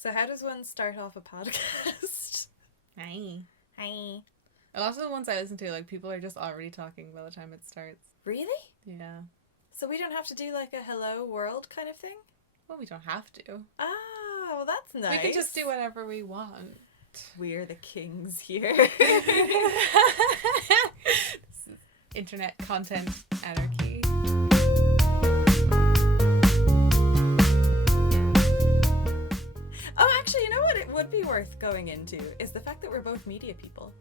So how does one start off a podcast? Hi. Hi. A lot of the ones I listen to, like, people are just already talking by the time it starts. Really? Yeah. So we don't have to do like a hello world kind of thing? Well, we don't have to. Ah, well that's nice. We can just do whatever we want. We're the kings here. This is internet content anarchy. Oh, actually, you know what it would be worth going into is the fact that we're both media people.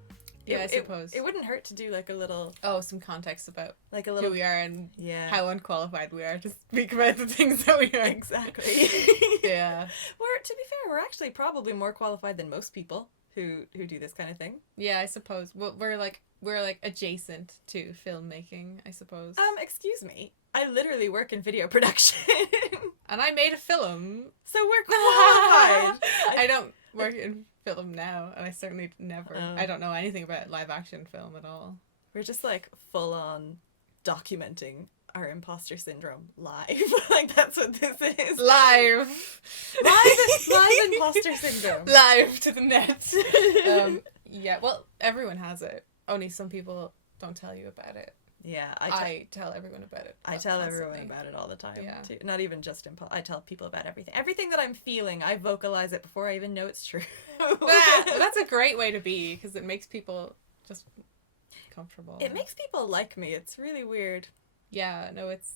Yeah, I suppose. It wouldn't hurt to do like a little... Oh, some context about like a little... who we are and yeah. how unqualified we are to speak about the things that we are. Exactly. Yeah. We're, to be fair, we're actually probably more qualified than most people who do this kind of thing. Yeah, I suppose. Well, we're like adjacent to filmmaking, I suppose. Excuse me. I literally work in video production. And I made a film. So we're qualified. I don't work in film now, and I certainly never. I don't know anything about live action film at all. We're just like full on documenting our imposter syndrome live. Like that's what this is. Live Imposter syndrome. Live to the net. Yeah, well, everyone has it. Only some people don't tell you about it. Yeah, I tell everyone about it. I tell everyone constantly. about it all the time. Yeah. Too. Not even just I tell people about everything. Everything that I'm feeling, I vocalize it before I even know it's true. That's a great way to be, because it makes people just comfortable. It makes people like me. It's really weird. Yeah, no, it's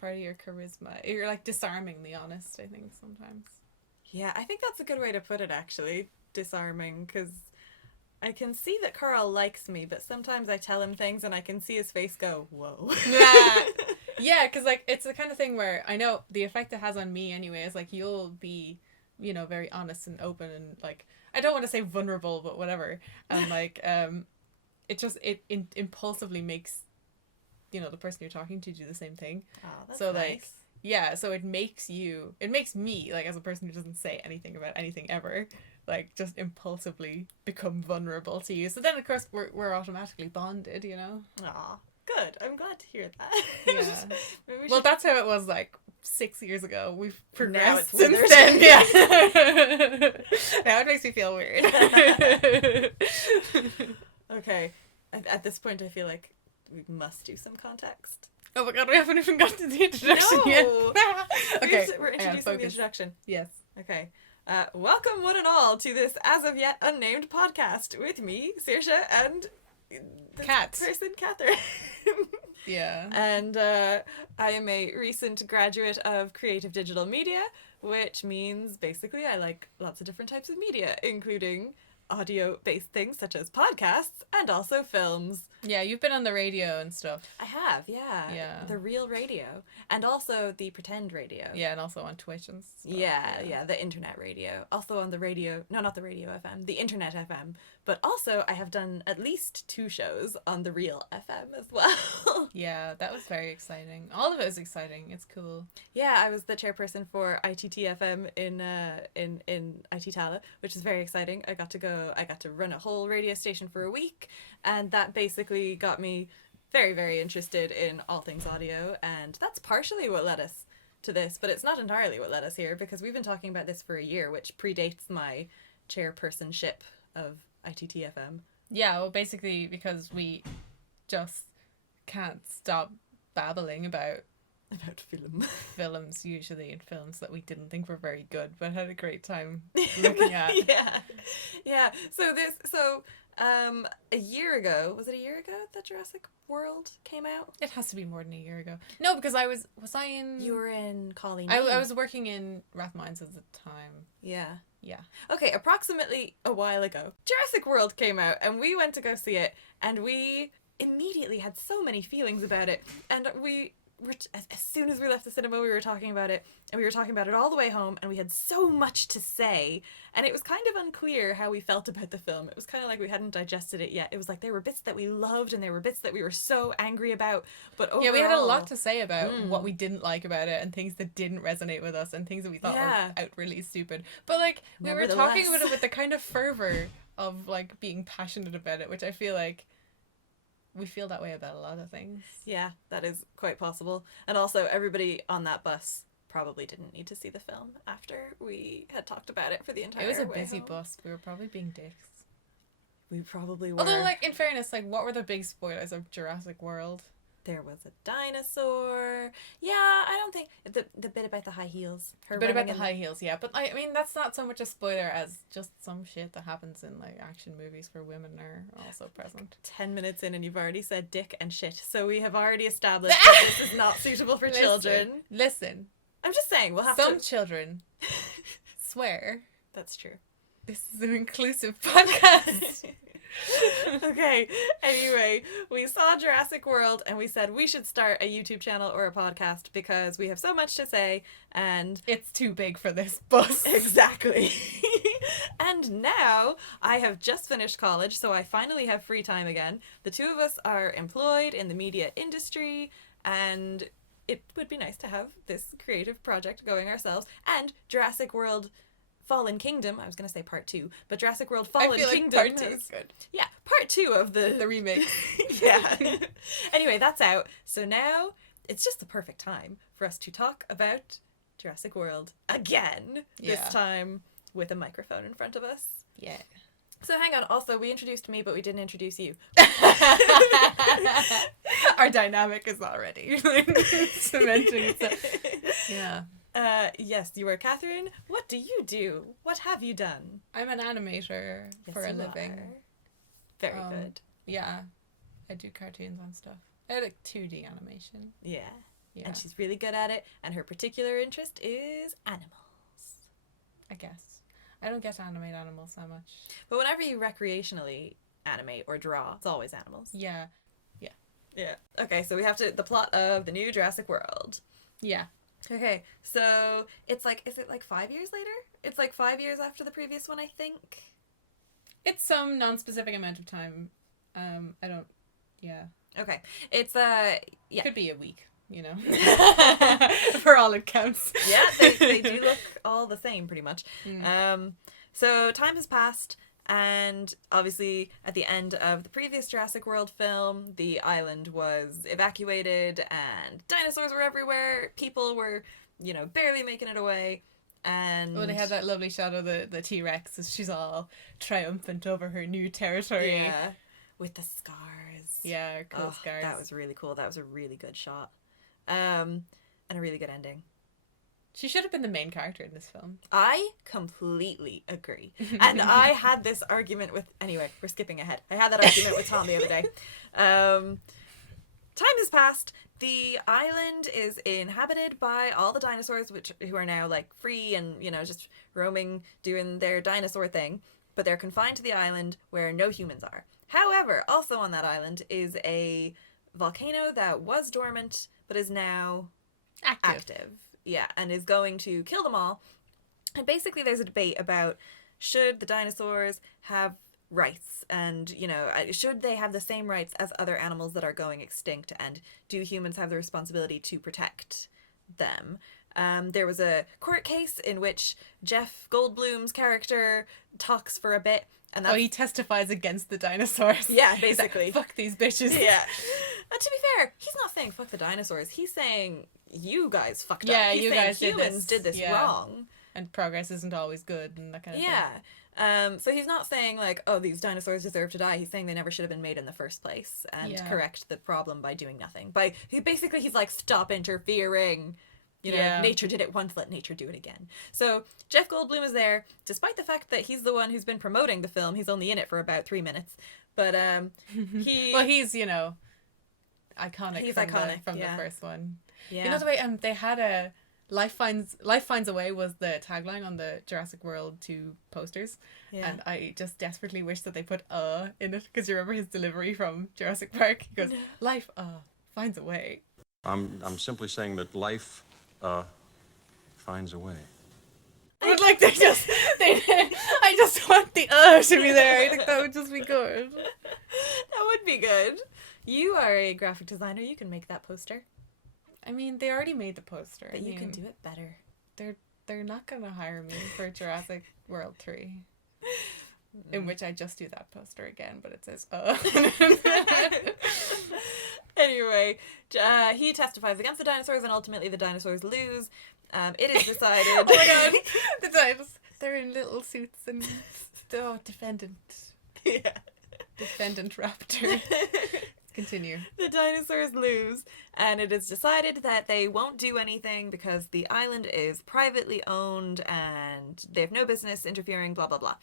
part of your charisma. You're like disarmingly honest, I think, sometimes. Yeah, I think that's a good way to put it, actually. Disarming, because I can see that Carl likes me, but sometimes I tell him things and I can see his face go, whoa. Yeah, because like it's the kind of thing where I know the effect it has on me anyway is like you'll be, you know, very honest and open and like, I don't want to say vulnerable, but whatever. And like, it impulsively makes, you know, the person you're talking to do the same thing. Oh, that's so nice. like, yeah, so it makes me, like, as a person who doesn't say anything about anything ever, like, just impulsively become vulnerable to you. So then, of course, we're automatically bonded, you know? Aw, good. I'm glad to hear that. Yeah. Maybe Well, that's how it was, like, 6 years ago. We've progressed it's since withered. then, yeah. Now it makes me feel weird. Okay, at this point I feel like we must do some context. Oh my god, we haven't even gotten to the introduction yet. Okay, We're introducing the introduction. Yes. Okay. Welcome one and all to this as of yet unnamed podcast with me, Saoirse, and the Kat. person, Catherine. Yeah. And I am a recent graduate of creative digital media, which means basically I like lots of different types of media, including audio-based things such as podcasts and also films. Yeah, you've been on the radio and stuff. I have, yeah. Yeah. The real radio. And also the pretend radio. Yeah, and also on Twitch and stuff. Yeah, the internet radio. Also on the radio, no, not the radio FM, the internet FM. But also I have done at least 2 shows on the real FM as well. Yeah, that was very exciting. All of it was exciting. It's cool. Yeah, I was the chairperson for ITT-FM in IT Tala, which is very exciting. I got to run a whole radio station for a week, and that basically got me very, very interested in all things audio, and that's partially what led us to this, but it's not entirely what led us here, because we've been talking about this for a year, which predates my chairpersonship of ITT-FM. Yeah, well, basically because we just can't stop babbling about film. films, usually in films that we didn't think were very good, but had a great time looking at. Yeah. So a year ago, was it a year ago that Jurassic World came out? It has to be more than a year ago. No, because was I in... You were in Colleen. I was working in Rathmines at the time. Yeah. Yeah. Okay, approximately a while ago, Jurassic World came out, and we went to go see it, and we immediately had so many feelings about it, and as soon as we left the cinema, we were talking about it, and we were talking about it all the way home, and we had so much to say, and it was kind of unclear how we felt about the film. It was kind of like we hadn't digested it yet. It was like there were bits that we loved, and there were bits that we were so angry about, but overall... Yeah, we had a lot to say about what we didn't like about it, and things that didn't resonate with us, and things that we thought were out really stupid. But, like, we were talking about it with the kind of fervor of, like, being passionate about it, which I feel like we feel that way about a lot of things. Yeah, that is quite possible. And also, everybody on that bus probably didn't need to see the film after we had talked about it for the entire It was a way busy home. bus. We were probably being dicks. We probably were. Although, like, in fairness, like, what were the big spoilers of Jurassic World? There was a dinosaur. Yeah, I don't think the bit about the high heels. A bit about the high heels, yeah. But, I mean, that's not so much a spoiler as just some shit that happens in, like, action movies where women are also present. 10 minutes in and you've already said dick and shit. So we have already established that this is not suitable for children. Listen. I'm just saying, we'll have some children swear. That's true. This is an inclusive podcast. Okay, anyway, we saw Jurassic World and we said we should start a YouTube channel or a podcast because we have so much to say and it's too big for this bus. Exactly. And now I have just finished college, so I finally have free time again. The two of us are employed in the media industry and it would be nice to have this creative project going ourselves. And Jurassic World Fallen Kingdom, I was going to say part 2, but Jurassic World Fallen Kingdom part 2 is good. Yeah, part 2 of the remake. Yeah. Anyway, that's out. So now it's just the perfect time for us to talk about Jurassic World again. Yeah. This time with a microphone in front of us. Yeah. So hang on, also we introduced me, but we didn't introduce you. Our dynamic is already cementing itself. Yeah. Yes, you are Catherine. What do you do? What have you done? I'm an animator for a living. Are. Very good. Yeah. I do cartoons and stuff. I like 2D animation. Yeah. Yeah. And she's really good at it, and her particular interest is animals. I guess. I don't get to animate animals that much. But whenever you recreationally animate or draw, it's always animals. Yeah. Yeah. Yeah. Okay, so we have the plot of the new Jurassic World. Yeah. Okay, so it's like, is it like 5 years later? It's like 5 years after the previous one, I think. It's some non-specific amount of time. I don't, yeah. Okay, it's, yeah. Could be a week, you know, for all it counts. Yeah, they do look all the same, pretty much. So time has passed, and obviously at the end of the previous Jurassic World film, the island was evacuated and dinosaurs were everywhere. People were, barely making it away. And well, they had that lovely shot of the T-Rex as she's all triumphant over her new territory. Yeah, with the scars. Yeah, cool scars. That was really cool. That was a really good shot. And a really good ending. She should have been the main character in this film. I completely agree. And I had this argument with... Anyway, we're skipping ahead. I had that argument with Tom the other day. Time has passed. The island is inhabited by all the dinosaurs, who are now, like, free and, just roaming, doing their dinosaur thing. But they're confined to the island where no humans are. However, also on that island is a volcano that was dormant, but is now active. Yeah, and is going to kill them all. And basically there's a debate about should the dinosaurs have rights and, should they have the same rights as other animals that are going extinct, and do humans have the responsibility to protect them? There was a court case in which Jeff Goldblum's character talks for a bit. And he testifies against the dinosaurs. Yeah, basically. Like, fuck these bitches. Yeah. And to be fair, he's not saying fuck the dinosaurs. He's saying you guys fucked up. Yeah, he's you saying guys humans did this wrong. And progress isn't always good and that kind of thing. Yeah. So he's not saying like, oh, these dinosaurs deserve to die. He's saying they never should have been made in the first place and correct the problem by doing nothing. He's like, stop interfering. Nature did it once, let nature do it again. So Jeff Goldblum is there, despite the fact that he's the one who's been promoting the film. He's only in it for about 3 minutes. But he's, iconic. He's from iconic the first one. Yeah. The way they had a Life Finds a Way was the tagline on the Jurassic World 2 posters. Yeah. And I just desperately wish that they put in it, because you remember his delivery from Jurassic Park? He goes, life finds a way. I'm simply saying that life finds a way. But like I just want the to be there. I think that would just be good. That would be good. You are a graphic designer. You can make that poster. I mean, they already made the poster. But you can do it better. They're not gonna hire me for Jurassic World 3. In which I just do that poster again, but it says Anyway, he testifies against the dinosaurs, and ultimately the dinosaurs lose. It is decided. Oh my god. The dinosaurs. They're in little suits and defendant raptor. Continue. The dinosaurs lose, and it is decided that they won't do anything because the island is privately owned and they have no business interfering, blah, blah, blah.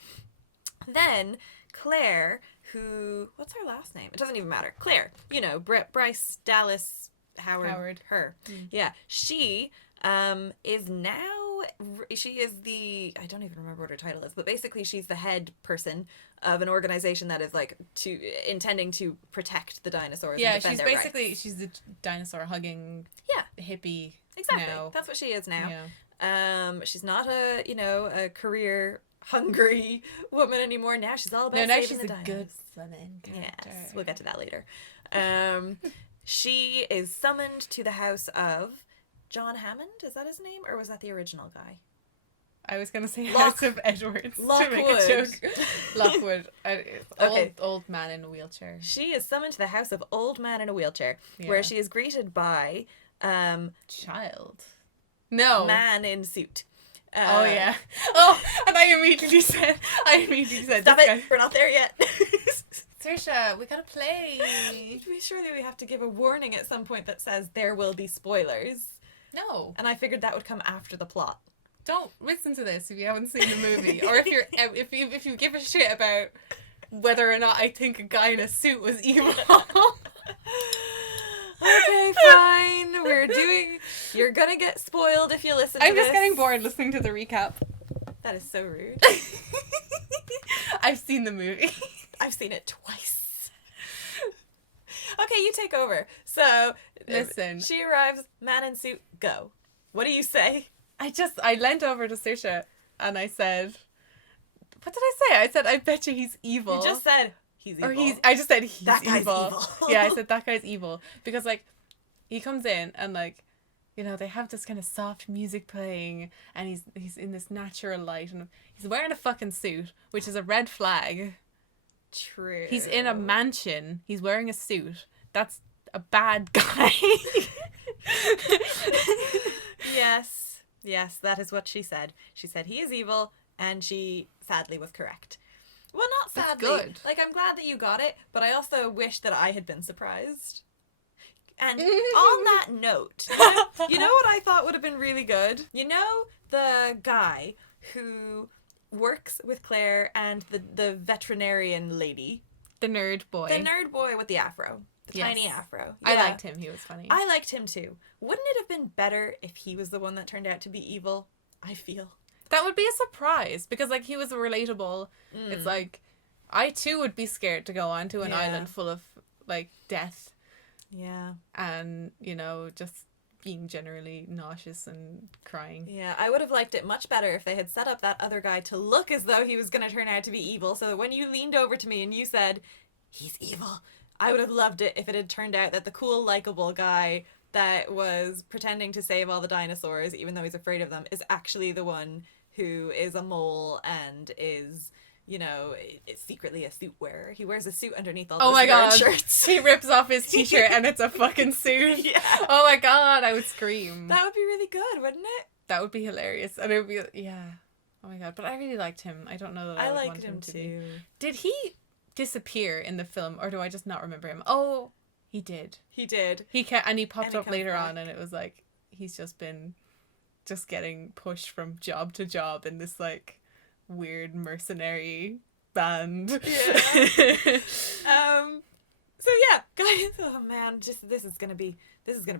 Then Claire, who... What's her last name? It doesn't even matter. Claire. You know, Bryce, Dallas, Howard. Her. Yeah. She is now... She is the... I don't even remember what her title is, but basically she's the head person of an organization that is like intending to protect the dinosaurs. Yeah, and defend she's their basically rights. she's the dinosaur hugging hippie. Exactly. Now. That's what she is now. Yeah. She's not a career hungry woman anymore. Now she's all about now saving she's the a dinos. good woman character. Yes, we'll get to that later. She is summoned to the house of John Hammond. Is that his name, or was that the original guy? I was gonna say House of Edwards to make a joke. Lockwood. Old man in a wheelchair. She is summoned to the house of Old Man in a Wheelchair, Yeah. where she is greeted by Child. No. Man in Suit. Oh yeah. Oh, and I immediately said Stop this it! guy. We're not there yet. Saoirse, we gotta play. Surely we have to give a warning at some point that says there will be spoilers. No. And I figured that would come after the plot. Don't listen to this if you haven't seen the movie, or if you give a shit about whether or not I think a guy in a suit was evil. Okay, fine. You're gonna get spoiled if you listen to this. I'm just getting bored listening to the recap. That is so rude. I've seen the movie. I've seen it twice. Okay, you take over. So, Listen. She arrives, man in suit, go. What do you say? I leant over to Saoirse and I said, what did I say? I said, I bet you he's evil. You just said, he's evil. I just said, he's that guy's evil. Yeah, I said, that guy's evil. Because, like, he comes in and, like, you know, they have this kind of soft music playing and he's in this natural light and he's wearing a fucking suit, which is a red flag. True. He's in a mansion. He's wearing a suit. That's a bad guy. Yes, that is what she said. She said he is evil, and she sadly was correct. Well, not sadly. That's good. Like, I'm glad that you got it, but I also wish that I had been surprised. And on that note, you know what I thought would have been really good? You know the guy who works with Claire and the veterinarian lady? The nerd boy. The nerd boy with the afro. The tiny afro. I Yeah. liked him. He was funny. I liked him too. Wouldn't it have been better if he was the one that turned out to be evil? I feel. That would be a surprise because, like, he was relatable. It's like, I too would be scared to go onto an island full of, like, death. Yeah. And, you know, just being generally nauseous and crying. Yeah, I would have liked it much better if they had set up that other guy to look as though he was going to turn out to be evil, so that when you leaned over to me and you said, he's evil, I would have loved it if it had turned out that the cool, likable guy that was pretending to save all the dinosaurs, even though he's afraid of them, is actually the one who is a mole and is, you know, is secretly a suit wearer. He wears a suit underneath all those nerd shirts. He rips off his t-shirt and it's a fucking suit. Yeah. Oh my god, I would scream. That would be really good, wouldn't it? That would be hilarious. And it would be, yeah. Oh my god, but I really liked him. I don't know that I would liked want him to too. be. Did he disappear in the film, or do I just not remember him? Oh, he did. He did. He popped And he up comes later back. on, and it was like he's just been getting pushed from job to job in this like weird mercenary band. Yeah. So yeah, guys. Oh man, this is gonna be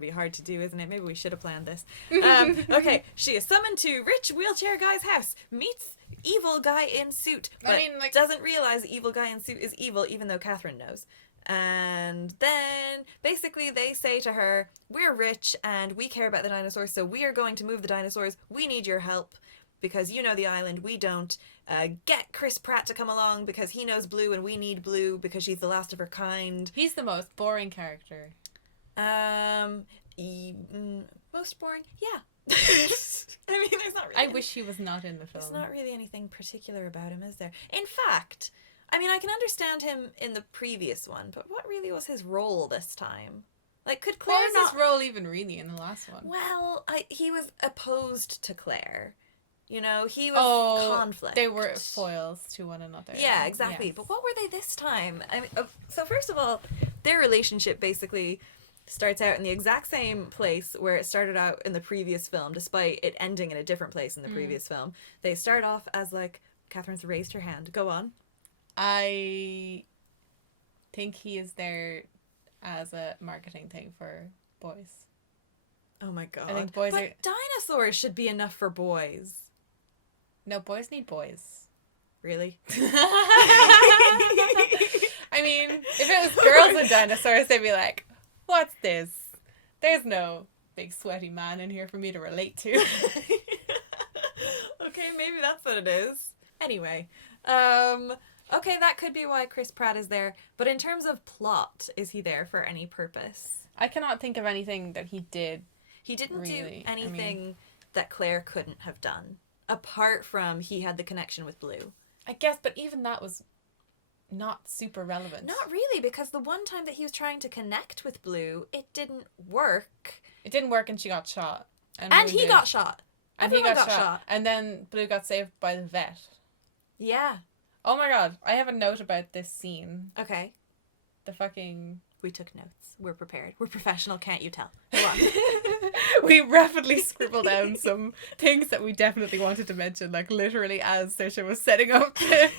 hard to do, isn't it? Maybe we should have planned this. Okay, she is summoned to rich wheelchair guy's house, meets evil guy in suit, but doesn't realize the evil guy in suit is evil, even though Catherine knows. And then basically they say to her, we're rich and we care about the dinosaurs, so we are going to move the dinosaurs. We need your help because you know the island, we don't. Get Chris Pratt to come along because he knows Blue and we need Blue because she's the last of her kind. He's the most boring character. Most boring? Yeah. I mean, there's not really... I wish he was not in the film. There's not really anything particular about him, is there? In fact, I mean, I can understand him in the previous one, but what really was his role this time? Like, could Claire What was not... his role even really in the last one? Well, he was opposed to Claire. You know, he was conflict. They were foils to one another. Yeah, exactly. Yes. But what were they this time? I mean, so first of all, their relationship basically starts out in the exact same place where it started out in the previous film, despite it ending in a different place in the previous film. They start off as, like, Catherine's raised her hand. Go on. I think he is there as a marketing thing for boys. Oh my god. I think boys but dinosaurs should be enough for boys. No, boys need boys. Really? I mean, if it was girls and dinosaurs, they'd be like, what's this? There's no big sweaty man in here for me to relate to. Okay, maybe that's what it is. Anyway, okay, that could be why Chris Pratt is there. But in terms of plot, is he there for any purpose? I cannot think of anything that he did. He didn't Really, do anything that Claire couldn't have done. Apart from he had the connection with Blue. I guess, but even that was not super relevant. Not really, because the one time that he was trying to connect with Blue, it didn't work. It didn't work and she got shot. And he wounded. got shot. And Everyone he got shot. And then Blue got saved by the vet. Yeah. Oh my god, I have a note about this scene. Okay. The fucking... We took notes. We're prepared. We're professional, can't you tell? Go on. We rapidly scribbled down some things that we definitely wanted to mention, like literally as Saoirse was setting up the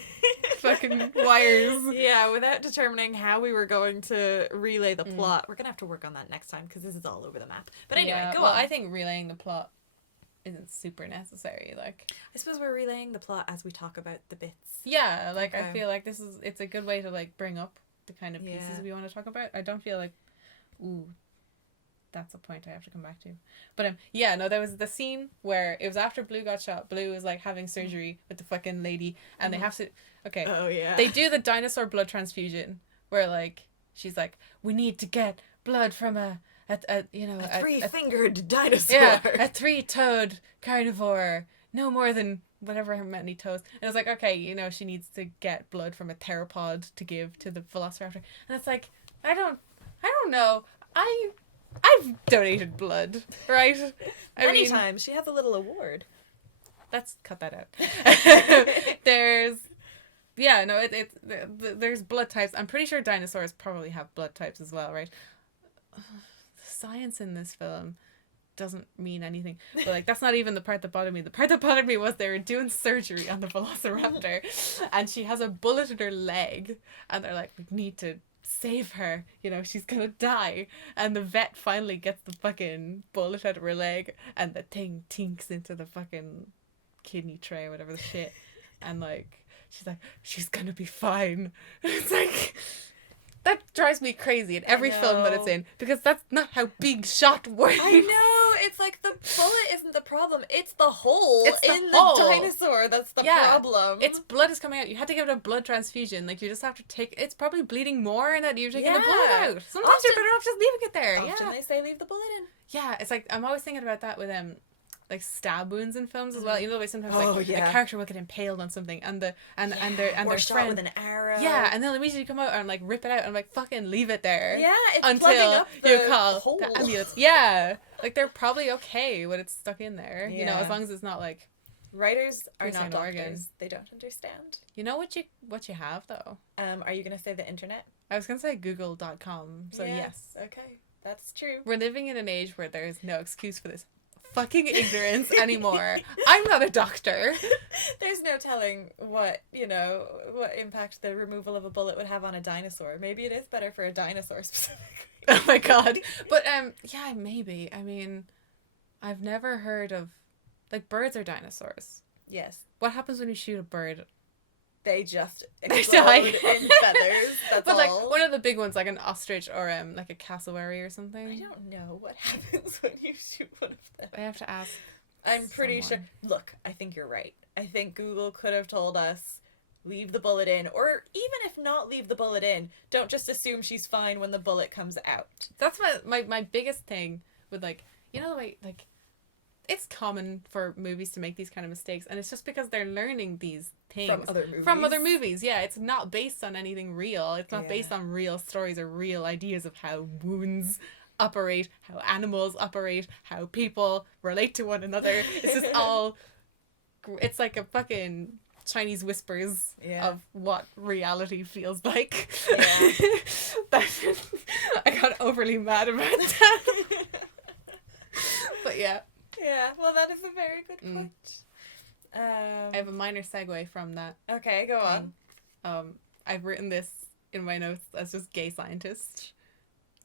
fucking wires. Yeah, without determining how we were going to relay the plot. We're going to have to work on that next time because this is all over the map. But anyway, go on. I think relaying the plot isn't super necessary. Like, I suppose we're relaying the plot as we talk about the bits. yeah, like Okay. I feel like it's a good way to like bring up the kind of pieces we want to talk about. I don't feel like, ooh, that's a point I have to come back to. But yeah, no, there was the scene where it was after Blue got shot. Blue was like having surgery with the fucking lady, and they have to, okay, Oh, yeah. they do the dinosaur blood transfusion where like she's like, we need to get blood from a three-fingered dinosaur. yeah, a three-toed carnivore, no more than whatever many toes. And it's like, okay, you know, she needs to get blood from a theropod to give to the velociraptor. And it's like, I don't know. I've donated blood, right? Many times. She has a little award. Let's cut that out. There's blood types. I'm pretty sure dinosaurs probably have blood types as well, right? The science in this film doesn't mean anything. But like, that's not even the part that bothered me. The part that bothered me was they were doing surgery on the velociraptor and she has a bullet in her leg and they're like, we need to save her, you know, she's gonna die. And the vet finally gets the fucking bullet out of her leg and the thing tinks into the fucking kidney tray or whatever the shit. And like, she's like, she's gonna be fine. It's like, that drives me crazy in every film that it's in, because that's not how Big Shot works. I know. It's like the bullet isn't the problem. It's the hole It's the in hole. the dinosaur that's the problem. Its blood is coming out. You had to give it a blood transfusion. Like, you just have to take... It's probably bleeding more and that you're taking the blood out. Sometimes you're better off just leaving it there. Often they say leave the bullet in. Yeah, it's like... I'm always thinking about that with... like stab wounds in films as well. You know the way sometimes like a character will get impaled on something and their shot friend with an arrow. Yeah, and they'll immediately come out and like rip it out and like fucking leave it there. Yeah, it's until plugging up the you call hole. the ambulance. Yeah, like they're probably okay when it's stuck in there. You know, Yeah. as long as it's not like. Writers are Piercing not an doctors. organ. They don't understand. You know what you have though. Are you gonna say the internet? I was gonna say Google.com. So yes. Okay, that's true. We're living in an age where there is no excuse for this fucking ignorance anymore. I'm not a doctor. There's no telling what impact the removal of a bullet would have on a dinosaur. Maybe it is better for a dinosaur specifically. Oh my god. But yeah, maybe. I mean, I've never heard of, like, birds are dinosaurs. Yes. What happens when you shoot a bird? They just They explode die. in feathers. That's But all. like one of the big ones, like an ostrich or like a cassowary or something. I don't know what happens when you shoot one of them. I have to ask. I'm pretty someone. sure. Look, I think you're right. I think Google could have told us, leave the bullet in, or even if not leave the bullet in, don't just assume she's fine when the bullet comes out. That's my biggest thing with, like, you know, the way, like, it's common for movies to make these kind of mistakes, and it's just because they're learning these things From other movies. Yeah, it's not based on anything real. It's not based on real stories or real ideas of how wounds operate, how animals operate, how people relate to one another. It's just all, it's like a fucking Chinese whispers of what reality feels like. Yeah. I got overly mad about that. But yeah. Yeah, well, that is a very good point. I have a minor segue from that. Okay, go on. I've written this in my notes as just gay scientist.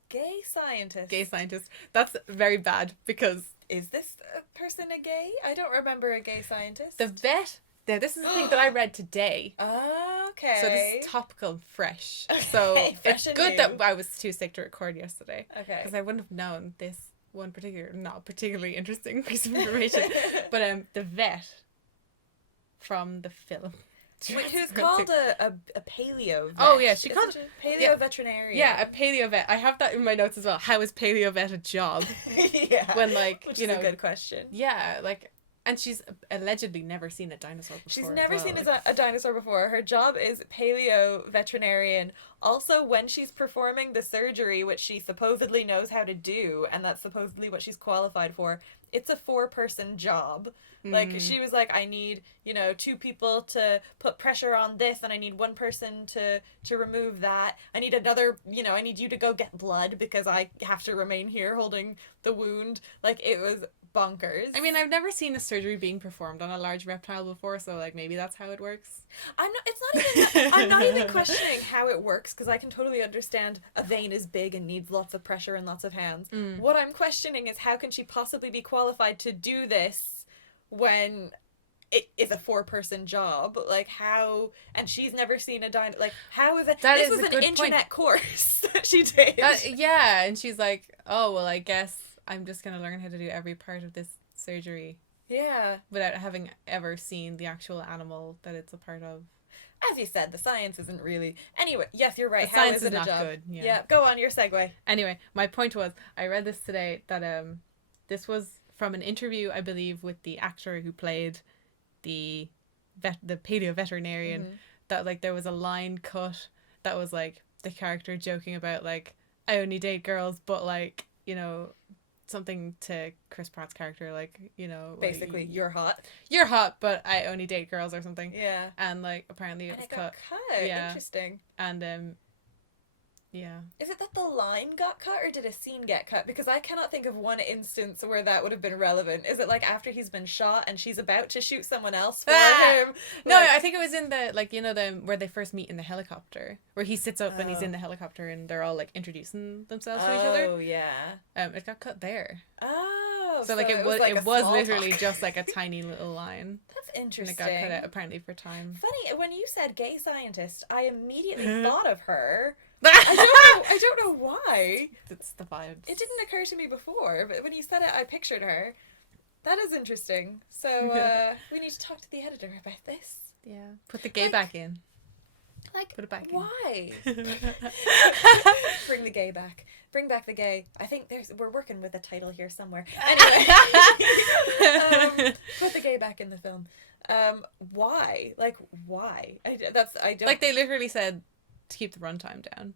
Gay scientist? Gay scientist. That's very bad because... Is this person a gay? I don't remember a gay scientist. The vet... Yeah, this is the thing that I read today. Okay. So this is topical and fresh. So fresh it's good new. that I was too sick to record yesterday. Okay. Because I wouldn't have known this one particular, not particularly interesting piece of information. But the vet from the film. Wait, who's called a paleo vet? Oh yeah, she called paleo veterinarian. Yeah, a paleo vet. I have that in my notes as well. How is paleo vet a job? Yeah. When like which you is know, a good question. Yeah, like, and she's allegedly never seen a dinosaur before. She's never seen like, a dinosaur before. Her job is paleo veterinarian. Also, when she's performing the surgery, which she supposedly knows how to do, and that's supposedly what she's qualified for, it's a 4-person job. Like, she was like, I need, 2 people to put pressure on this, and I need 1 person to remove that. I need another, I need you to go get blood because I have to remain here holding the wound. Like, it was bonkers. I mean, I've never seen a surgery being performed on a large reptile before, so, like, maybe that's how it works. I'm not even questioning how it works, because I can totally understand a vein is big and needs lots of pressure and lots of hands. What I'm questioning is how can she possibly be qualified to do this when it is a 4-person job? Like, how? And she's never seen a dino. Like, how is it? This was an internet course that she did. Yeah, and she's like, oh, well, I guess I'm just going to learn how to do every part of this surgery. Yeah. Without having ever seen the actual animal that it's a part of. As you said, the science isn't really... Anyway, yes, you're right. The science is not good. Yeah, go on, your segue. Anyway, my point was, I read this today, that this was from an interview, I believe, with the actor who played the paleo veterinarian, that, like, there was a line cut that was, like, the character joking about, like, I only date girls, but, like, something to Chris Pratt's character, like, basically, like, you're hot. You're hot, but I only date girls or something. Yeah. And, like, apparently it was cut. Yeah. Interesting. And, yeah. Is it that the line got cut, or did a scene get cut? Because I cannot think of one instance where that would have been relevant. Is it, like, after he's been shot and she's about to shoot someone else for him? No, I think it was in the, like, where they first meet in the helicopter, where he sits up and he's in the helicopter and they're all, like, introducing themselves to each other. Oh, yeah. It got cut there. Oh, so like, it was literally just, like, a tiny little line. That's interesting. And it got cut out, apparently, for time. Funny, when you said gay scientist, I immediately thought of her. I don't know why. It's the vibes. It didn't occur to me before, but when you said it, I pictured her. That is interesting. So, we need to talk to the editor about this. Yeah. Put the gay back in. Like, put it back why? Bring the gay back. Bring back the gay. I think we're working with a title here somewhere. Anyway. Put the gay back in the film. Why? Like, why? I don't... Like, they literally said to keep the runtime down.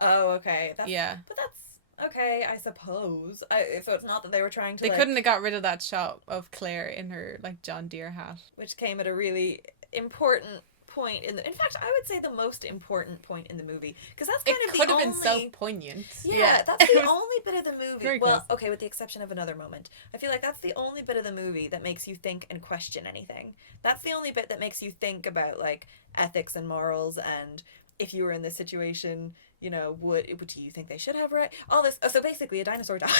Oh, okay. Yeah. But that's okay, I suppose. So it's not that they were trying to... They couldn't have got rid of that shot of Claire in her, like, John Deere hat. Which came at a really important point in fact, I would say the most important point in the movie, because that's kind of the only... It could have been so poignant. Yeah, that's the only bit of the movie. Well, okay, with the exception of another moment. I feel like that's the only bit of the movie that makes you think and question anything. That's the only bit that makes you think about, like, ethics and morals, and if you were in this situation, do you think they should have right? All this. So basically, a dinosaur dies.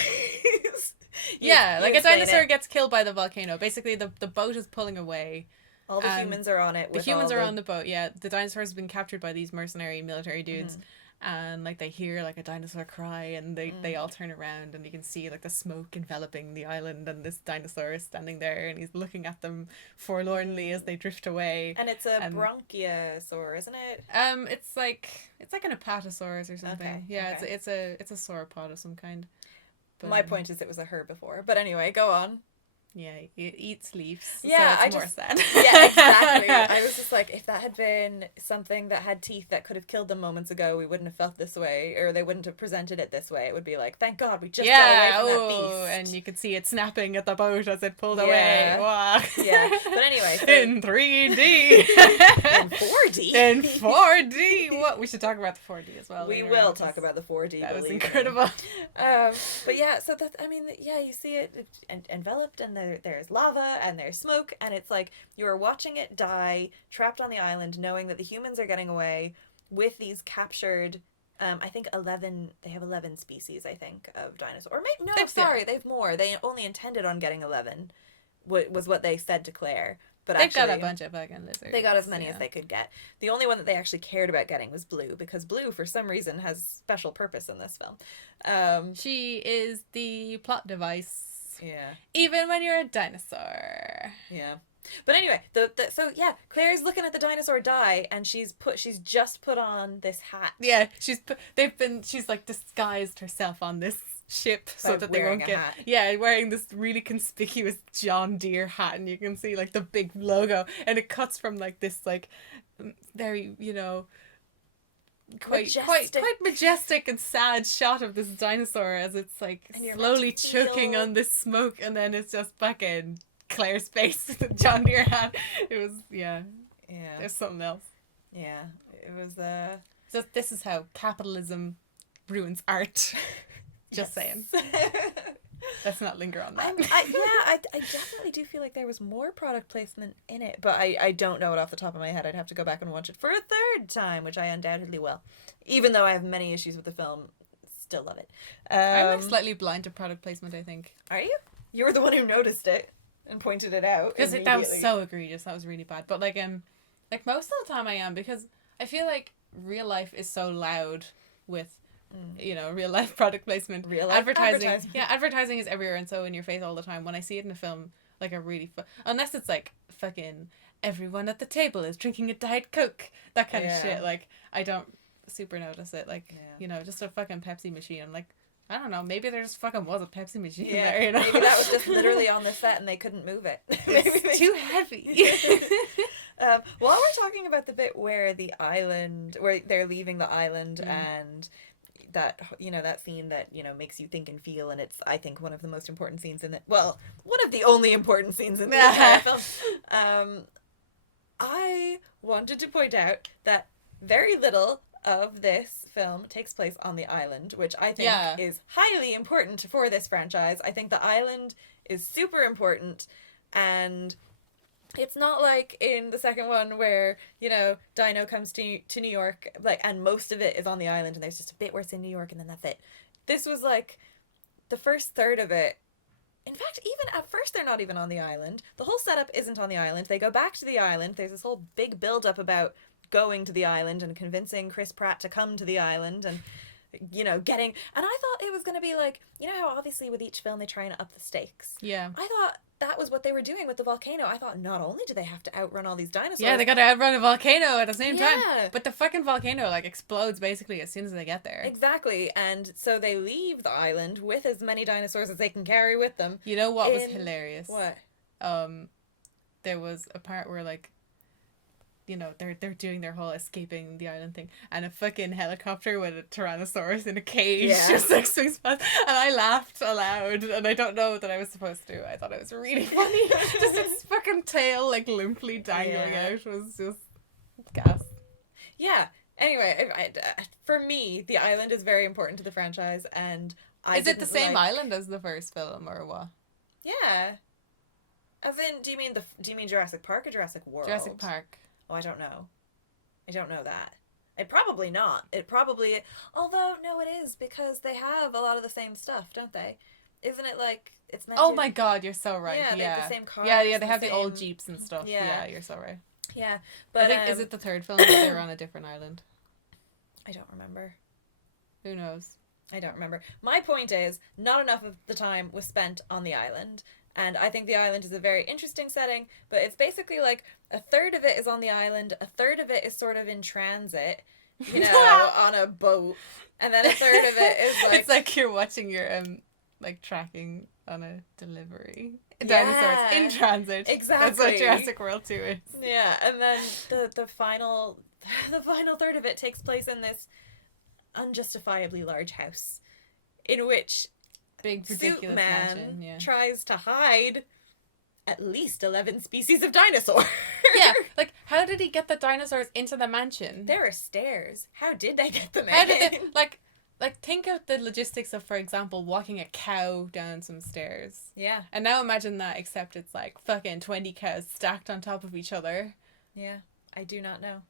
Like a dinosaur gets killed by the volcano. Basically, the boat is pulling away. All the humans are on it. The humans are on the boat, yeah. The dinosaurs have been captured by these mercenary military dudes. And, like, they hear, like, a dinosaur cry, and they all turn around, and you can see, like, the smoke enveloping the island, and this dinosaur is standing there, and he's looking at them forlornly as they drift away. And it's a bronchiosaur, isn't it? It's like an apatosaurus or something. Okay, yeah, okay. It's a sauropod of some kind. But, my point is it was a herbivore. But anyway, go on. Yeah, it eats leaves. Yeah, so it's more sad. Yeah, exactly. I was just like, if that had been something that had teeth that could have killed them moments ago, we wouldn't have felt this way, or they wouldn't have presented it this way. It would be like, thank God we just got away from that beast. And you could see it snapping at the boat as it pulled Yeah. away. Wow. Yeah, but anyway. So, In 3D. in 4D. In 4D. What? We should talk about the 4D as well. We later will on, talk 'cause about the 4D. that was believe me. incredible. But yeah, so that, I mean, yeah, you see it enveloped, and there's lava and there's smoke, and it's like you are watching it die, trapped on the island, knowing that the humans are getting away with these captured. I think 11. They have 11 species, I think, of dinosaur. Or maybe no, they have more. They only intended on getting 11. Was what they said to Claire. But They've actually, got a bunch of fucking lizards. they got as many as they could get. The only one that they actually cared about getting was Blue, because Blue, for some reason, has special purpose in this film. She is the plot device. Yeah. Even when you're a dinosaur. Yeah. But anyway, so yeah, Claire's looking at the dinosaur die, and she's just put on this hat. Yeah, she's like disguised herself on this ship so By that they wearing won't a get hat. yeah, wearing this really conspicuous John Deere hat, and you can see like the big logo, and it cuts from like this like very, you know, quite majestic and sad shot of this dinosaur as it's like And you're slowly meant to choking feel- on this smoke, and then it's just fucking Claire's face with the John Deere hat. It was Yeah. there's something else. Yeah. It was So this is how capitalism ruins art. Just saying. Let's not linger on that. I definitely do feel like there was more product placement in it, but I don't know it off the top of my head. I'd have to go back and watch it for a third time, which I undoubtedly will. Even though I have many issues with the film, still love it. I'm like slightly blind to product placement, I think. Are you? You were the one who noticed it and pointed it out. Because that was immediately. so egregious. That was really bad. But like most of the time I am, because I feel like real life is so loud with you know, real life product placement. Real life advertising. Yeah, advertising is everywhere and so in your face all the time. When I see it in a film, like a really unless it's like fucking everyone at the table is drinking a Diet Coke, that kind of shit. Like I don't super notice it. Like you know, just a fucking Pepsi machine. I'm like, I don't know, maybe there just fucking was a Pepsi machine there, you know? Maybe that was just literally on the set and they couldn't move it. It's too heavy. While we're talking about the bit where where they're leaving the island and that, you know, that scene that, you know, makes you think and feel, and it's, I think, one of the most important scenes in it. Well, one of the only important scenes in the entire film. I wanted to point out that very little of this film takes place on the island, which I think is highly important for this franchise. I think the island is super important, and it's not like in the second one where, you know, Dino comes to New York, like, and most of it is on the island, and there's just a bit where it's in New York, and then that's it. This was like the first third of it. In fact, even at first, they're not even on the island. The whole setup isn't on the island. They go back to the island. There's this whole big build-up about going to the island and convincing Chris Pratt to come to the island, and, you know, getting... And I thought it was going to be like, you know how obviously with each film they try and up the stakes? Yeah. I thought that was what they were doing with the volcano. I thought not only do they have to outrun all these dinosaurs... Yeah, they gotta outrun a volcano at the same time. Yeah. But the fucking volcano, like, explodes basically as soon as they get there. Exactly. And so they leave the island with as many dinosaurs as they can carry with them. You know what was hilarious? What? There was a part where, like, you know, they're doing their whole escaping the island thing, and a fucking helicopter with a Tyrannosaurus in a cage just like swings past, and I laughed aloud, and I don't know that I was supposed to. I thought it was really funny. Just its fucking tail like limply dangling out was just gas. Yeah. Anyway, for me, the island is very important to the franchise, and Is it the same island as the first film, or what? Yeah. As in, do you mean Jurassic Park or Jurassic World? Jurassic Park. Oh, I don't know. I don't know that. It probably not. Although, no, it is, because they have a lot of the same stuff, don't they? Isn't it like, it's meant Oh to... my god, you're so right. Yeah, they have the same cars. Yeah, they have the same... old Jeeps and stuff. Yeah. Yeah, you're so right. Yeah, but... I think, is it the third film that they were on a different island? I don't remember. Who knows? I don't remember. My point is, not enough of the time was spent on the island. And I think the island is a very interesting setting, but it's basically like a third of it is on the island, a third of it is sort of in transit, you know, on a boat, and then a third of it is like... It's like you're watching your, like, tracking on a delivery. dinosaurs in Yeah, transit. exactly. That's what Jurassic World 2 is. Yeah, and then the final third of it takes place in this unjustifiably large house, in which Big Suit ridiculous Man mansion, yeah. tries to hide at least 11 species of dinosaur. Yeah, like, how did he get the dinosaurs into the mansion? There are stairs. How did they get them in? How did they, like, think of the logistics of, for example, walking a cow down some stairs. Yeah, And now imagine that, except it's like fucking 20 cows stacked on top of each other. yeah. I do not know.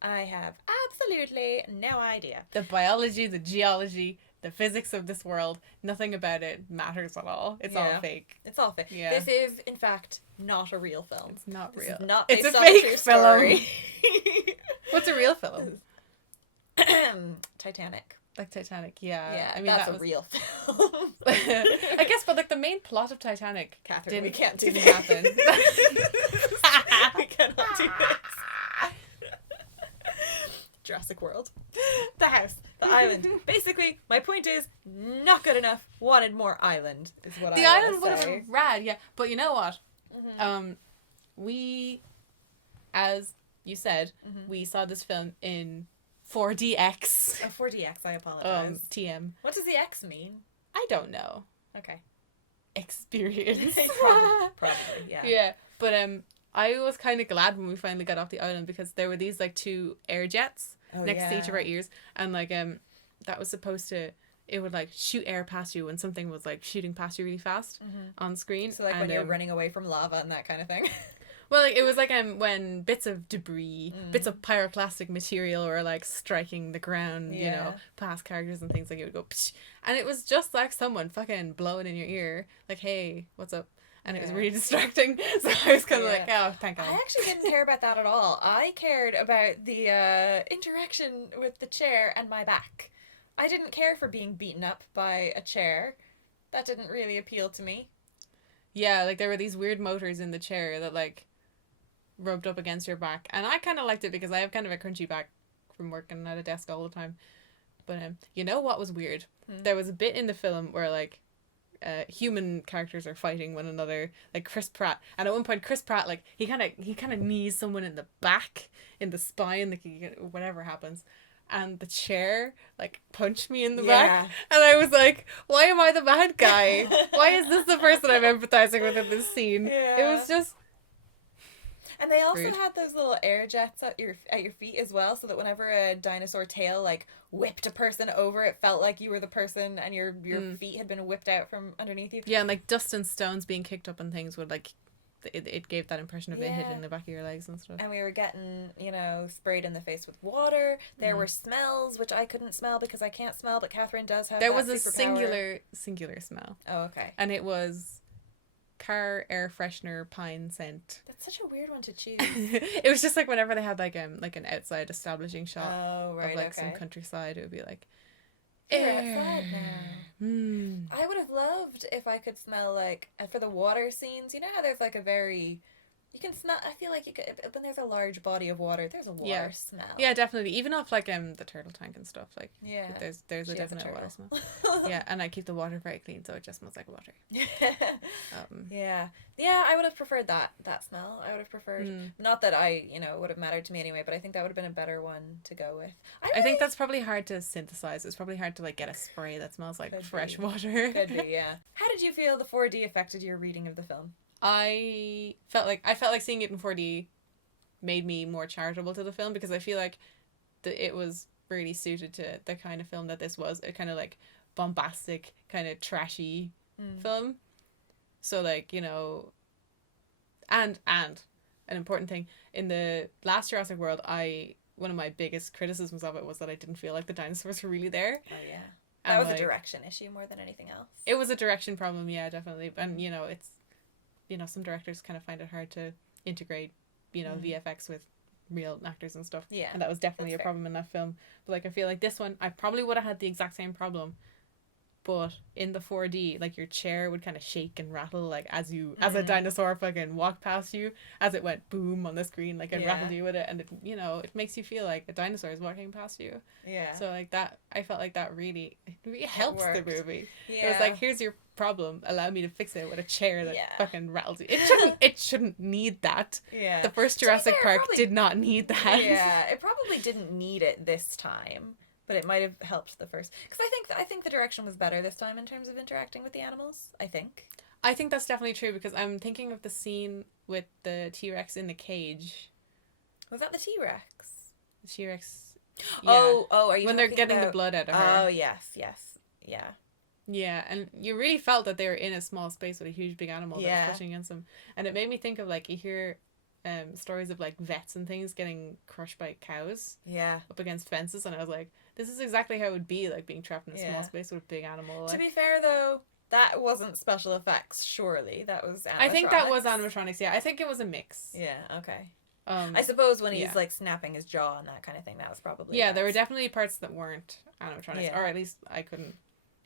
I have absolutely no idea. The biology, the geology, the physics of this world, nothing about it matters at all. It's all Yeah. fake. It's all fake. Yeah. This is, in fact, not a real film. It's not This real. is not It's based a on fake true film. story. What's a real film? Titanic. Like Titanic, yeah. Yeah, I mean, that's that a was... real film. I guess, but like the main plot of Titanic Catherine, we can't do didn't this. happen. We cannot do this. Jurassic World. The house. The island. Basically, my point is, not good enough. Wanted more island, is what The I island would want have to say. been rad, yeah. But you know what? We, as you said, we saw this film in 4DX. Oh, 4DX, I apologize. TM. What does the X mean? I don't know. Okay. Experience. Probably, yeah. Yeah, but I was kind of glad when we finally got off the island because there were these like two air jets next to each of our ears, and like that was supposed to, it would like shoot air past you when something was like shooting past you really fast on screen. So like and, when you're running away from lava and that kind of thing. well, like, it was like when bits of debris, bits of pyroclastic material were like striking the ground, you know, past characters and things, like it would go psh, and it was just like someone fucking blowing in your ear, like, hey, what's up? And it was really distracting. So I was kind of like, oh, thank God. I actually didn't care about that at all. I cared about the interaction with the chair and my back. I didn't care for being beaten up by a chair. That didn't really appeal to me. Yeah, like there were these weird motors in the chair that like rubbed up against your back. And I kind of liked it because I have kind of a crunchy back from working at a desk all the time. But you know what was weird? There was a bit in the film where like human characters are fighting one another, like Chris Pratt, and at one point Chris Pratt, like he kind of knees someone in the back, in the spine, like whatever happens, and the chair like punched me in the back, and I was like, why am I the bad guy? Why is this the person I'm empathizing with in this scene? It was just. And they also rude. had those little air jets at your feet as well, so that whenever a dinosaur tail like whipped a person over, it felt like you were the person, and your feet had been whipped out from underneath you. Yeah, and like dust and stones being kicked up and things would like, it gave that impression of it hitting the back of your legs and stuff. And we were getting, you know, sprayed in the face with water. There were smells, which I couldn't smell because I can't smell, but Catherine does have There that was a superpower. singular smell. Oh, okay. And it was car air freshener pine scent. That's such a weird one to choose. It was just like whenever they had like an outside establishing shot Oh, right, of like okay. some countryside, it would be like We're outside now. Mm. I would have loved if I could smell like, for the water scenes, you know how there's like a very, you can smell, I feel like you could, when there's a large body of water, there's a water smell. Yeah, definitely. Even off like the turtle tank and stuff, like there's a She has a definite water turtle. smell. Yeah, and I keep the water very clean, so it just smells like water. Yeah, I would have preferred that smell. I would have preferred, not that I, you know, would have mattered to me anyway, but I think that would have been a better one to go with. I think that's probably hard to synthesize. It's probably hard to like get a spray that smells like fresh water. Could be, yeah. How did you feel the 4D affected your reading of the film? I felt like seeing it in 4D made me more charitable to the film, because I feel like it was really suited to the kind of film that this was, a kind of like bombastic, kind of trashy film. So like, you know, and an important thing, in the last Jurassic World, one of my biggest criticisms of it was that I didn't feel like the dinosaurs were really there. Oh yeah. That And was like, a direction issue more than anything else. It was a direction problem, yeah, definitely. And you know, it's, you know, some directors kind of find it hard to integrate, you know, VFX with real actors and stuff. Yeah, and that was definitely a that's fair. problem in that film. But like, I feel like this one, I probably would have had the exact same problem But in the 4D, like your chair would kind of shake and rattle like as a dinosaur fucking walked past you, as it went boom on the screen, like it rattled you with it, and it, you know, it makes you feel like a dinosaur is walking past you. Yeah. So like that, I felt like that really helps the movie. Yeah. It was like, here's your problem, allow me to fix it with a chair that Yeah. fucking rattles you. It shouldn't need that. Yeah. The first Jurassic Park did not need that. Yeah, it probably didn't need it this time, but it might have helped the first. Because I think the direction was better this time in terms of interacting with the animals. I think that's definitely true, because I'm thinking of the scene with the T-Rex in the cage. Was that the T-Rex? The T-Rex. Yeah. Oh, are you when they're talking getting about... the blood out of her? Oh, yes, yeah. Yeah, and you really felt that they were in a small space with a huge big animal that was pushing against them, and it made me think of like, you hear stories of like vets and things getting crushed by cows. Yeah. Up against fences, and I was like, this is exactly how it would be, like being trapped in a small space with a big animal. Like. To be fair though, that wasn't special effects. Surely that was animatronics. I think that was animatronics. Yeah, I think it was a mix. Yeah. Okay. I suppose when he's like snapping his jaw and that kind of thing, that was probably there were definitely parts that weren't animatronics, Yeah. or at least I couldn't.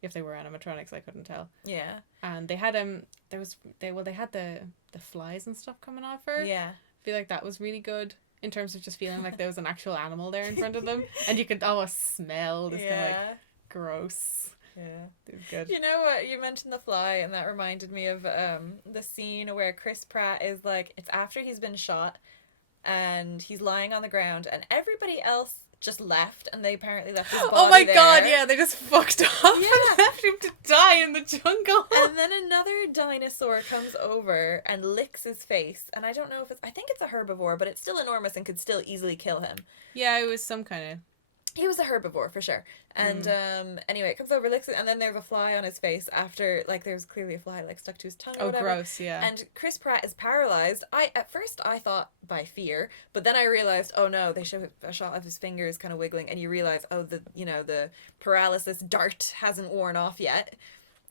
If they were animatronics, I couldn't tell. Yeah. And they had they had the flies and stuff coming off her. Yeah. I feel like that was really good in terms of just feeling like there was an actual animal there in front of them, and you could almost smell this kind of like gross. Yeah. It was good. You know what? You mentioned the fly, and that reminded me of the scene where Chris Pratt is like, it's after he's been shot, and he's lying on the ground, and everybody else just left, and they apparently left his body Oh my there. god, yeah, they just fucked off and left him to die in the jungle. And then another dinosaur comes over and licks his face, and I don't know if I think it's a herbivore, but it's still enormous and could still easily kill him. Yeah, it was some kind of... He was a herbivore for sure. And anyway, it comes over, licks it, and then there's a fly on his face after, like, there's clearly a fly, like, stuck to his tongue or whatever. Gross, yeah. And Chris Pratt is paralyzed. At first I thought by fear, but then I realized, oh no, they show a shot of his fingers kind of wiggling, and you realize, oh, the paralysis dart hasn't worn off yet.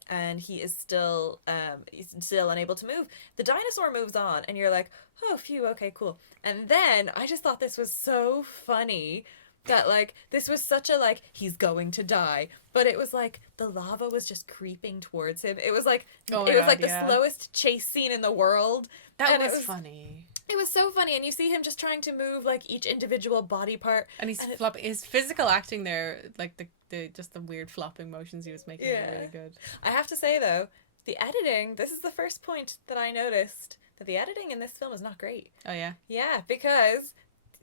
And he is still unable to move. The dinosaur moves on, and you're like, oh, phew, okay, cool. And then I just thought this was so funny that, like, this was such a, like, he's going to die. But it was like the lava was just creeping towards him. It was like, the slowest chase scene in the world. That was funny. It was so funny, and you see him just trying to move, like, each individual body part. And he's flopping. His physical acting there, like, the just the weird flopping motions he was making were really good. I have to say, though, the editing, this is the first point that I noticed, that the editing in this film is not great. Oh, yeah? Yeah, because...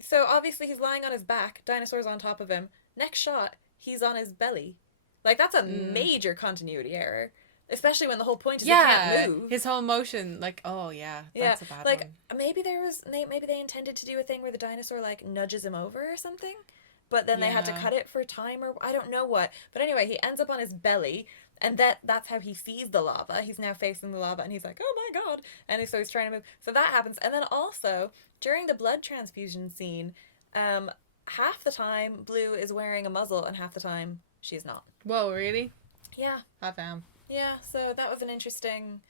So, obviously, he's lying on his back, dinosaurs on top of him. Next shot, he's on his belly. Like, that's a major continuity error. Especially when the whole point is he can't move. His whole motion, like, oh, yeah, that's a bad one. Maybe they intended to do a thing where the dinosaur, like, nudges him over or something. But then they had to cut it for time, or I don't know what. But anyway, he ends up on his belly, and that's how he sees the lava. He's now facing the lava, and he's like, oh my god. And so he's trying to move. So that happens. And then also, during the blood transfusion scene, half the time Blue is wearing a muzzle, and half the time she's not. Whoa, really? Yeah. Hot damn. Yeah, so that was an interesting...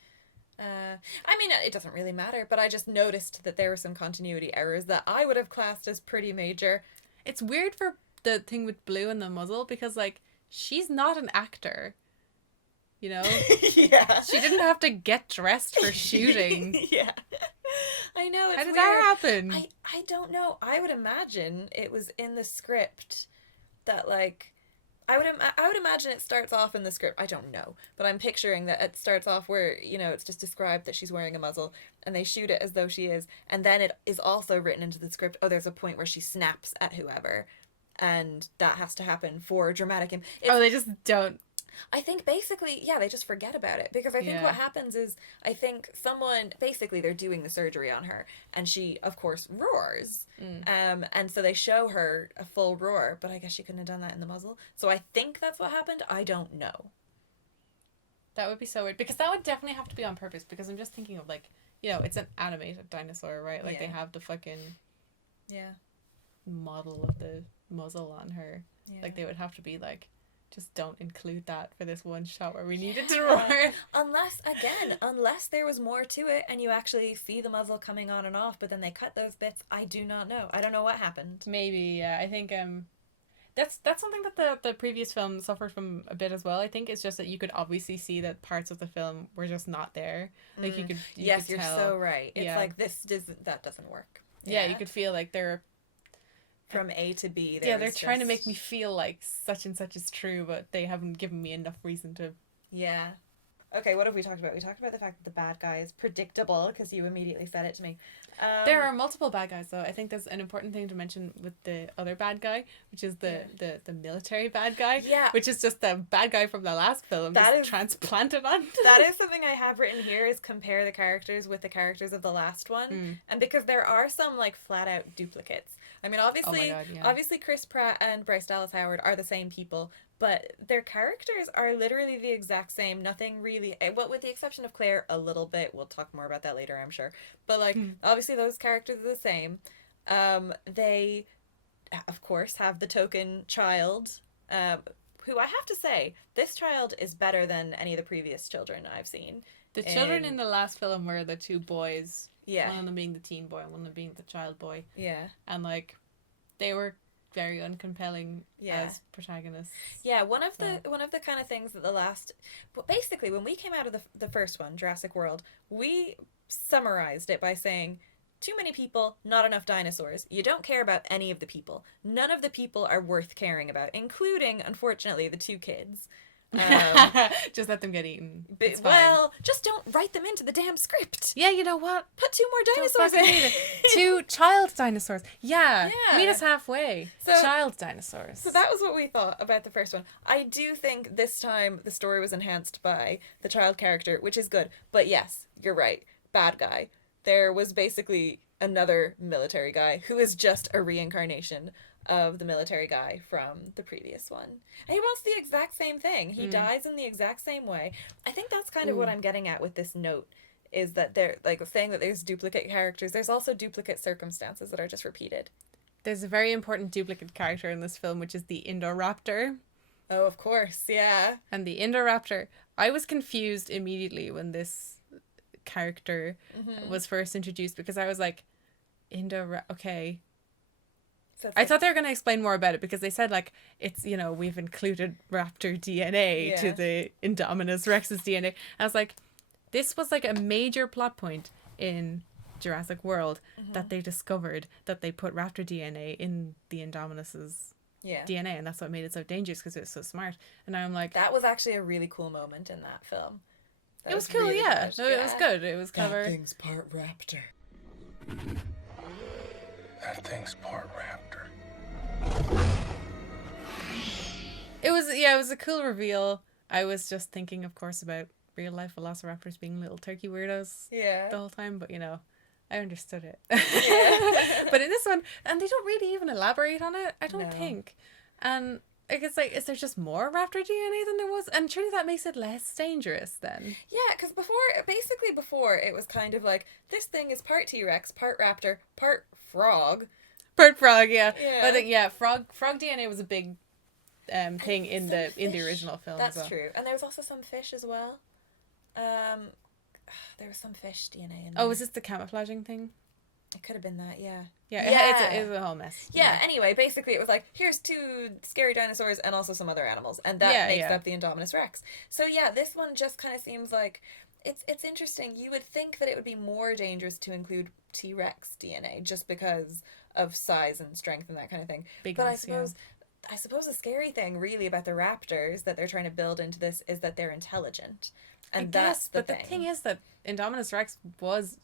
I mean, it doesn't really matter, but I just noticed that there were some continuity errors that I would have classed as pretty major. It's weird for the thing with Blue and the muzzle, because, like, she's not an actor. You know? Yeah. She didn't have to get dressed for shooting. Yeah. I know, it's How did weird. that happen? I don't know. I would imagine it was in the script that, like... I would imagine it starts off in the script. I don't know. But I'm picturing that it starts off where, you know, it's just described that she's wearing a muzzle, and they shoot it as though she is. And then it is also written into the script, oh, there's a point where she snaps at whoever. And that has to happen for dramatic... They just don't... I think basically, yeah, they just forget about it. Because I think what happens is, I think basically they're doing the surgery on her, and she, of course, roars. And so they show her a full roar, but I guess she couldn't have done that in the muzzle. So I think that's what happened. I don't know. That would be so weird, because that would definitely have to be on purpose, because I'm just thinking of, like, you know, it's an animated dinosaur, right? Like, they have the fucking model of the muzzle on her. Yeah. Like, they would have to be like, just don't include that for this one shot where we needed to roar. Unless there was more to it and you actually see the muzzle coming on and off, but then they cut those bits. I do not know. I don't know what happened. Maybe, yeah. I think That's something that the previous film suffered from a bit as well. I think it's just that you could obviously see that parts of the film were just not there. Like you could yes, you're so right. It's yeah. like that doesn't work. Yeah, you could feel like they're from A to B. They're trying to make me feel like such and such is true, but they haven't given me enough reason to. Yeah. Okay, what have we talked about? We talked about the fact that the bad guy is predictable, because you immediately said it to me. There are multiple bad guys, though. I think there's an important thing to mention with the other bad guy, which is the military bad guy. Yeah. Which is just the bad guy from the last film, that just is transplanted on. That is something I have written here, is compare the characters with the characters of the last one. And because there are some, like, flat-out duplicates. I mean, obviously, obviously Chris Pratt and Bryce Dallas Howard are the same people, but their characters are literally the exact same. Nothing really, well, with the exception of Claire, a little bit. We'll talk more about that later, I'm sure. But, like, obviously those characters are the same. They, of course, have the token child, who I have to say, this child is better than any of the previous children I've seen. The children in the last film were the two boys. Yeah. One of them being the teen boy and one of them being the child boy. Yeah. And, like, they were very uncompelling as protagonists. Yeah, one of the kind of things that but basically when we came out of the first one, Jurassic World, we summarized it by saying, too many people, not enough dinosaurs. You don't care about any of the people. None of the people are worth caring about, including, unfortunately, the two kids. Just let them get eaten. Well, just don't write them into the damn script. Yeah, you know what? Put two more dinosaurs in. Two child dinosaurs. Yeah. Meet us halfway. So, child dinosaurs. So that was what we thought about the first one. I do think this time the story was enhanced by the child character, which is good. But yes, you're right. Bad guy. There was basically another military guy who is just a reincarnation of the military guy from the previous one. And he wants the exact same thing. He dies in the exact same way. I think that's kind of what I'm getting at with this note, is that they're, like, saying that there's duplicate characters. There's also duplicate circumstances that are just repeated. There's a very important duplicate character in this film, which is the Indoraptor. Oh, of course, yeah. And the Indoraptor, I was confused immediately when this character was first introduced, because I was like, okay. So I thought they were going to explain more about it, because they said, like, it's, you know, we've included raptor DNA to the Indominus Rex's DNA. I was like, this was like a major plot point in Jurassic World, that they discovered that they put raptor DNA in the Indominus's DNA, and that's what made it so dangerous, because it was so smart. And I'm like, that was actually a really cool moment in that film. It was cool, really good. No, it was good. It was clever. That thing's part raptor. That thing's part raptor. It was a cool reveal. I was just thinking, of course, about real life velociraptors being little turkey weirdos the whole time, but, you know, I understood it. But in this one, and they don't really even elaborate on it, I don't think. And I guess, like, is there just more raptor DNA than there was? And surely that makes it less dangerous then. Yeah, because before it was kind of like, this thing is part T-Rex, part raptor, part frog. Part frog, yeah. But I think, frog DNA was a big thing in the original film. That's true. And there was also some fish as well. There was some fish DNA in there. Oh, was this the camouflaging thing? It could have been that, yeah. Yeah, it's a whole mess. Yeah, anyway, basically it was like, here's two scary dinosaurs and also some other animals. And that makes up the Indominus Rex. So yeah, this one just kind of seems like, it's interesting. You would think that it would be more dangerous to include T-Rex DNA just because of size and strength and that kind of thing. Bigness, but I suppose the scary thing really about the raptors that they're trying to build into this is that they're intelligent. And that's the thing. But the thing is that Indominus Rex was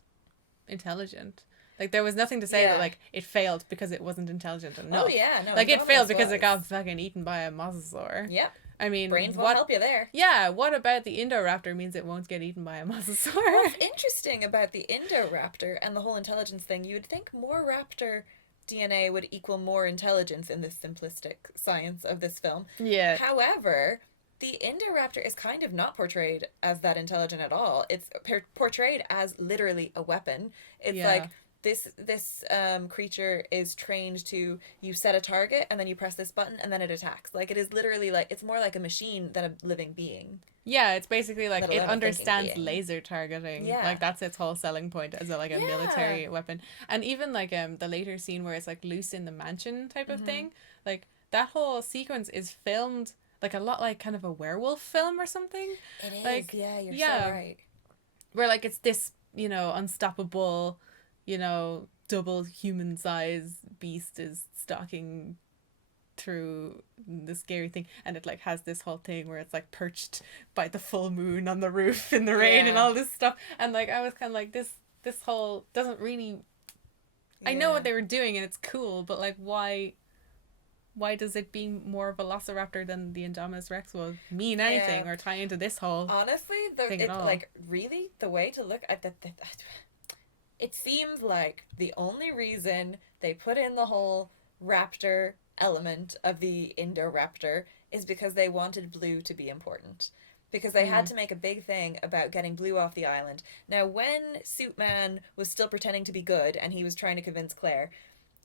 intelligent. Like, there was nothing to say that, like, it failed because it wasn't intelligent enough. Oh, yeah. No, like, it failed because it got fucking eaten by a mosasaur. Yep. I mean, brains won't help you there. Yeah, what about the Indoraptor means it won't get eaten by a mosasaur? What's interesting about the Indoraptor and the whole intelligence thing, you would think more raptor DNA would equal more intelligence in this simplistic science of this film. Yeah. However, the Indoraptor is kind of not portrayed as that intelligent at all. It's portrayed as literally a weapon. It's like, this creature is trained to, you set a target and then you press this button and then it attacks. Like, it is literally like, it's more like a machine than a living being. Yeah, it's basically like it understands laser targeting. Yeah. Like, that's its whole selling point as a military weapon. And even like the later scene where it's like loose in the mansion type of thing, like that whole sequence is filmed like a lot like kind of a werewolf film or something. It is, like, yeah, you're yeah. so right. Where like it's this, you know, unstoppable, you know, double human size beast is stalking through the scary thing, and it like has this whole thing where it's like perched by the full moon on the roof in the rain and Yeah. all this stuff, and like I was kind of like this whole doesn't really, I know what they were doing and it's cool, but like why does it being more of a velociraptor than the Indominus Rex will mean anything or tie into this whole Honestly, thing at all? like really the way to look at it seems like the only reason they put in the whole raptor element of the Indoraptor is because they wanted Blue to be important. Because they had to make a big thing about getting Blue off the island. Now, when Suitman was still pretending to be good and he was trying to convince Claire,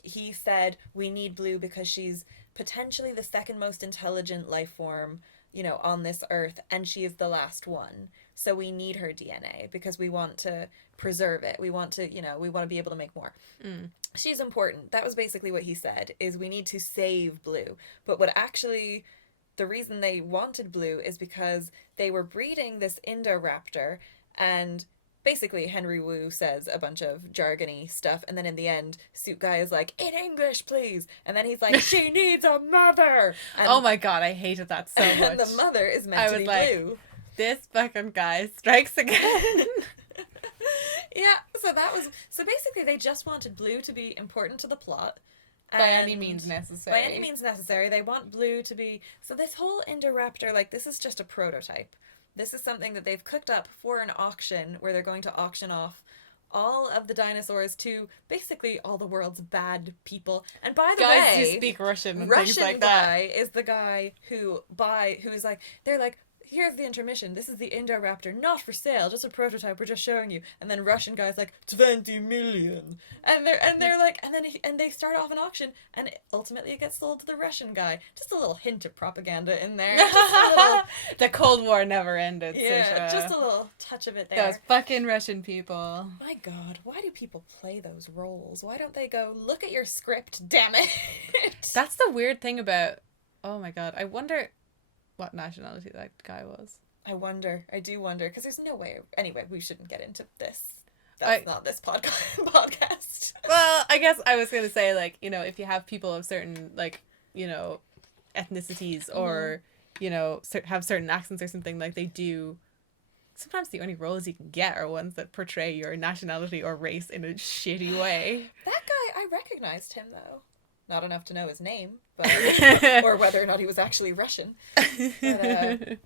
he said, we need Blue because she's potentially the second most intelligent life form, you know, on this earth, and she is the last one. So we need her DNA because we want to preserve it. We want to, you know, we want to be able to make more. She's important. That was basically what he said, is we need to save Blue. But what actually, the reason they wanted Blue is because they were breeding this Indoraptor, and basically Henry Wu says a bunch of jargony stuff, and then in the end, Suit Guy is like, in English, please. And then he's like, she needs a mother. And, oh my god, I hated that so much. and the mother is meant to be Blue. This fucking guy strikes again. Yeah, so basically they just wanted Blue to be important to the plot. By any means necessary. By any means necessary. They want Blue to be... So this whole Indoraptor, like, this is just a prototype. This is something that they've cooked up for an auction where they're going to auction off all of the dinosaurs to basically all the world's bad people. And by the guys way... who speak Russian and Russian things like guy that. is the guy who is like... They're like, here's the intermission. This is the Indoraptor, not for sale, just a prototype. We're just showing you. And then Russian guy's like 20 million, and they're like, and they start off an auction, and ultimately it gets sold to the Russian guy. Just a little hint of propaganda in there. Just a little, The Cold War never ended. yeah, Sasha. just a little touch of it there. Those fucking Russian people. My God, why do people play those roles? Why don't they go look at your script? Damn it! That's the weird thing about. Oh my god, I wonder what nationality that guy was. I do wonder, because there's no way. Anyway, we shouldn't get into this. That's not this podcast. Well, I guess I was gonna say, like, you know, if you have people of certain, like, you know, ethnicities or, you know, have certain accents or something, like, they do. Sometimes the only roles you can get are ones that portray your nationality or race in a shitty way. That guy, I recognized him though. Not enough to know his name, but or whether or not he was actually Russian. But,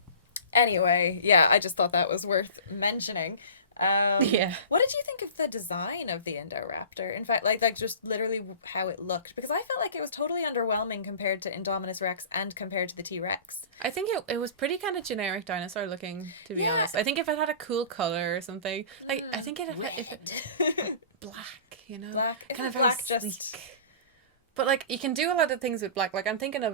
anyway, yeah, I just thought that was worth mentioning. Yeah. What did you think of the design of the Indoraptor? In fact, like just literally how it looked, because I felt like it was totally underwhelming compared to Indominus Rex and compared to the T-Rex. I think it was pretty kind of generic dinosaur looking, to be Yeah. honest. I think if it had a cool color or something, like I think if Red. it black, you know, Black. Isn't kind of black very just... sleek. But like you can do a lot of things with black. Like I'm thinking of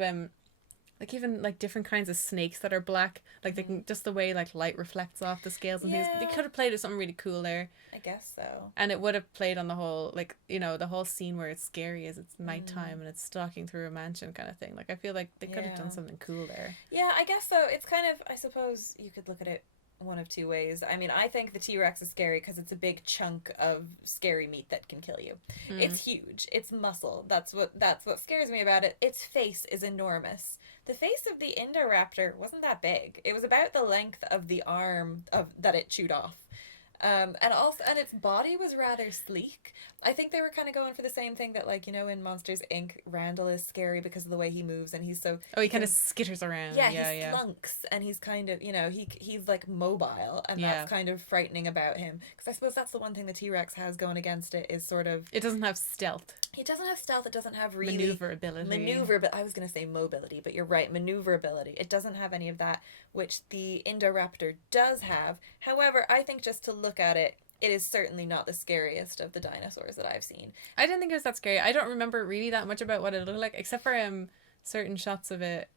like even like different kinds of snakes that are black. Like they can just the way like light reflects off the scales and things. They Yeah. could have played with something really cool there. I guess so. And it would have played on the whole, like, you know, the whole scene where it's scary is it's nighttime and it's stalking through a mansion kind of thing. Like, I feel like they could have done Yeah. something cool there. Yeah, I guess so. It's kind of, I suppose you could look at it one of two ways. I mean, I think the T-Rex is scary because it's a big chunk of scary meat that can kill you. It's huge. It's muscle. That's what scares me about it. Its face is enormous. The face of the Indoraptor wasn't that big. It was about the length of the arm that it chewed off. And its body was rather sleek. I think they were kind of going for the same thing that, like, you know, in Monsters Inc., Randall is scary because of the way he moves, and he's so... Oh, he kind of skitters around. Yeah, he slunks, and he's kind of, you know, he's like mobile, and that's kind of frightening about him. Because I suppose that's the one thing the T-Rex has going against it is sort of... It doesn't have stealth. It doesn't have stealth, it doesn't have really... Maneuverability. But I was going to say mobility, but you're right, maneuverability. It doesn't have any of that, which the Indoraptor does have. However, I think just to look at it, it is certainly not the scariest of the dinosaurs that I've seen. I didn't think it was that scary. I don't remember really that much about what it looked like, except for certain shots of it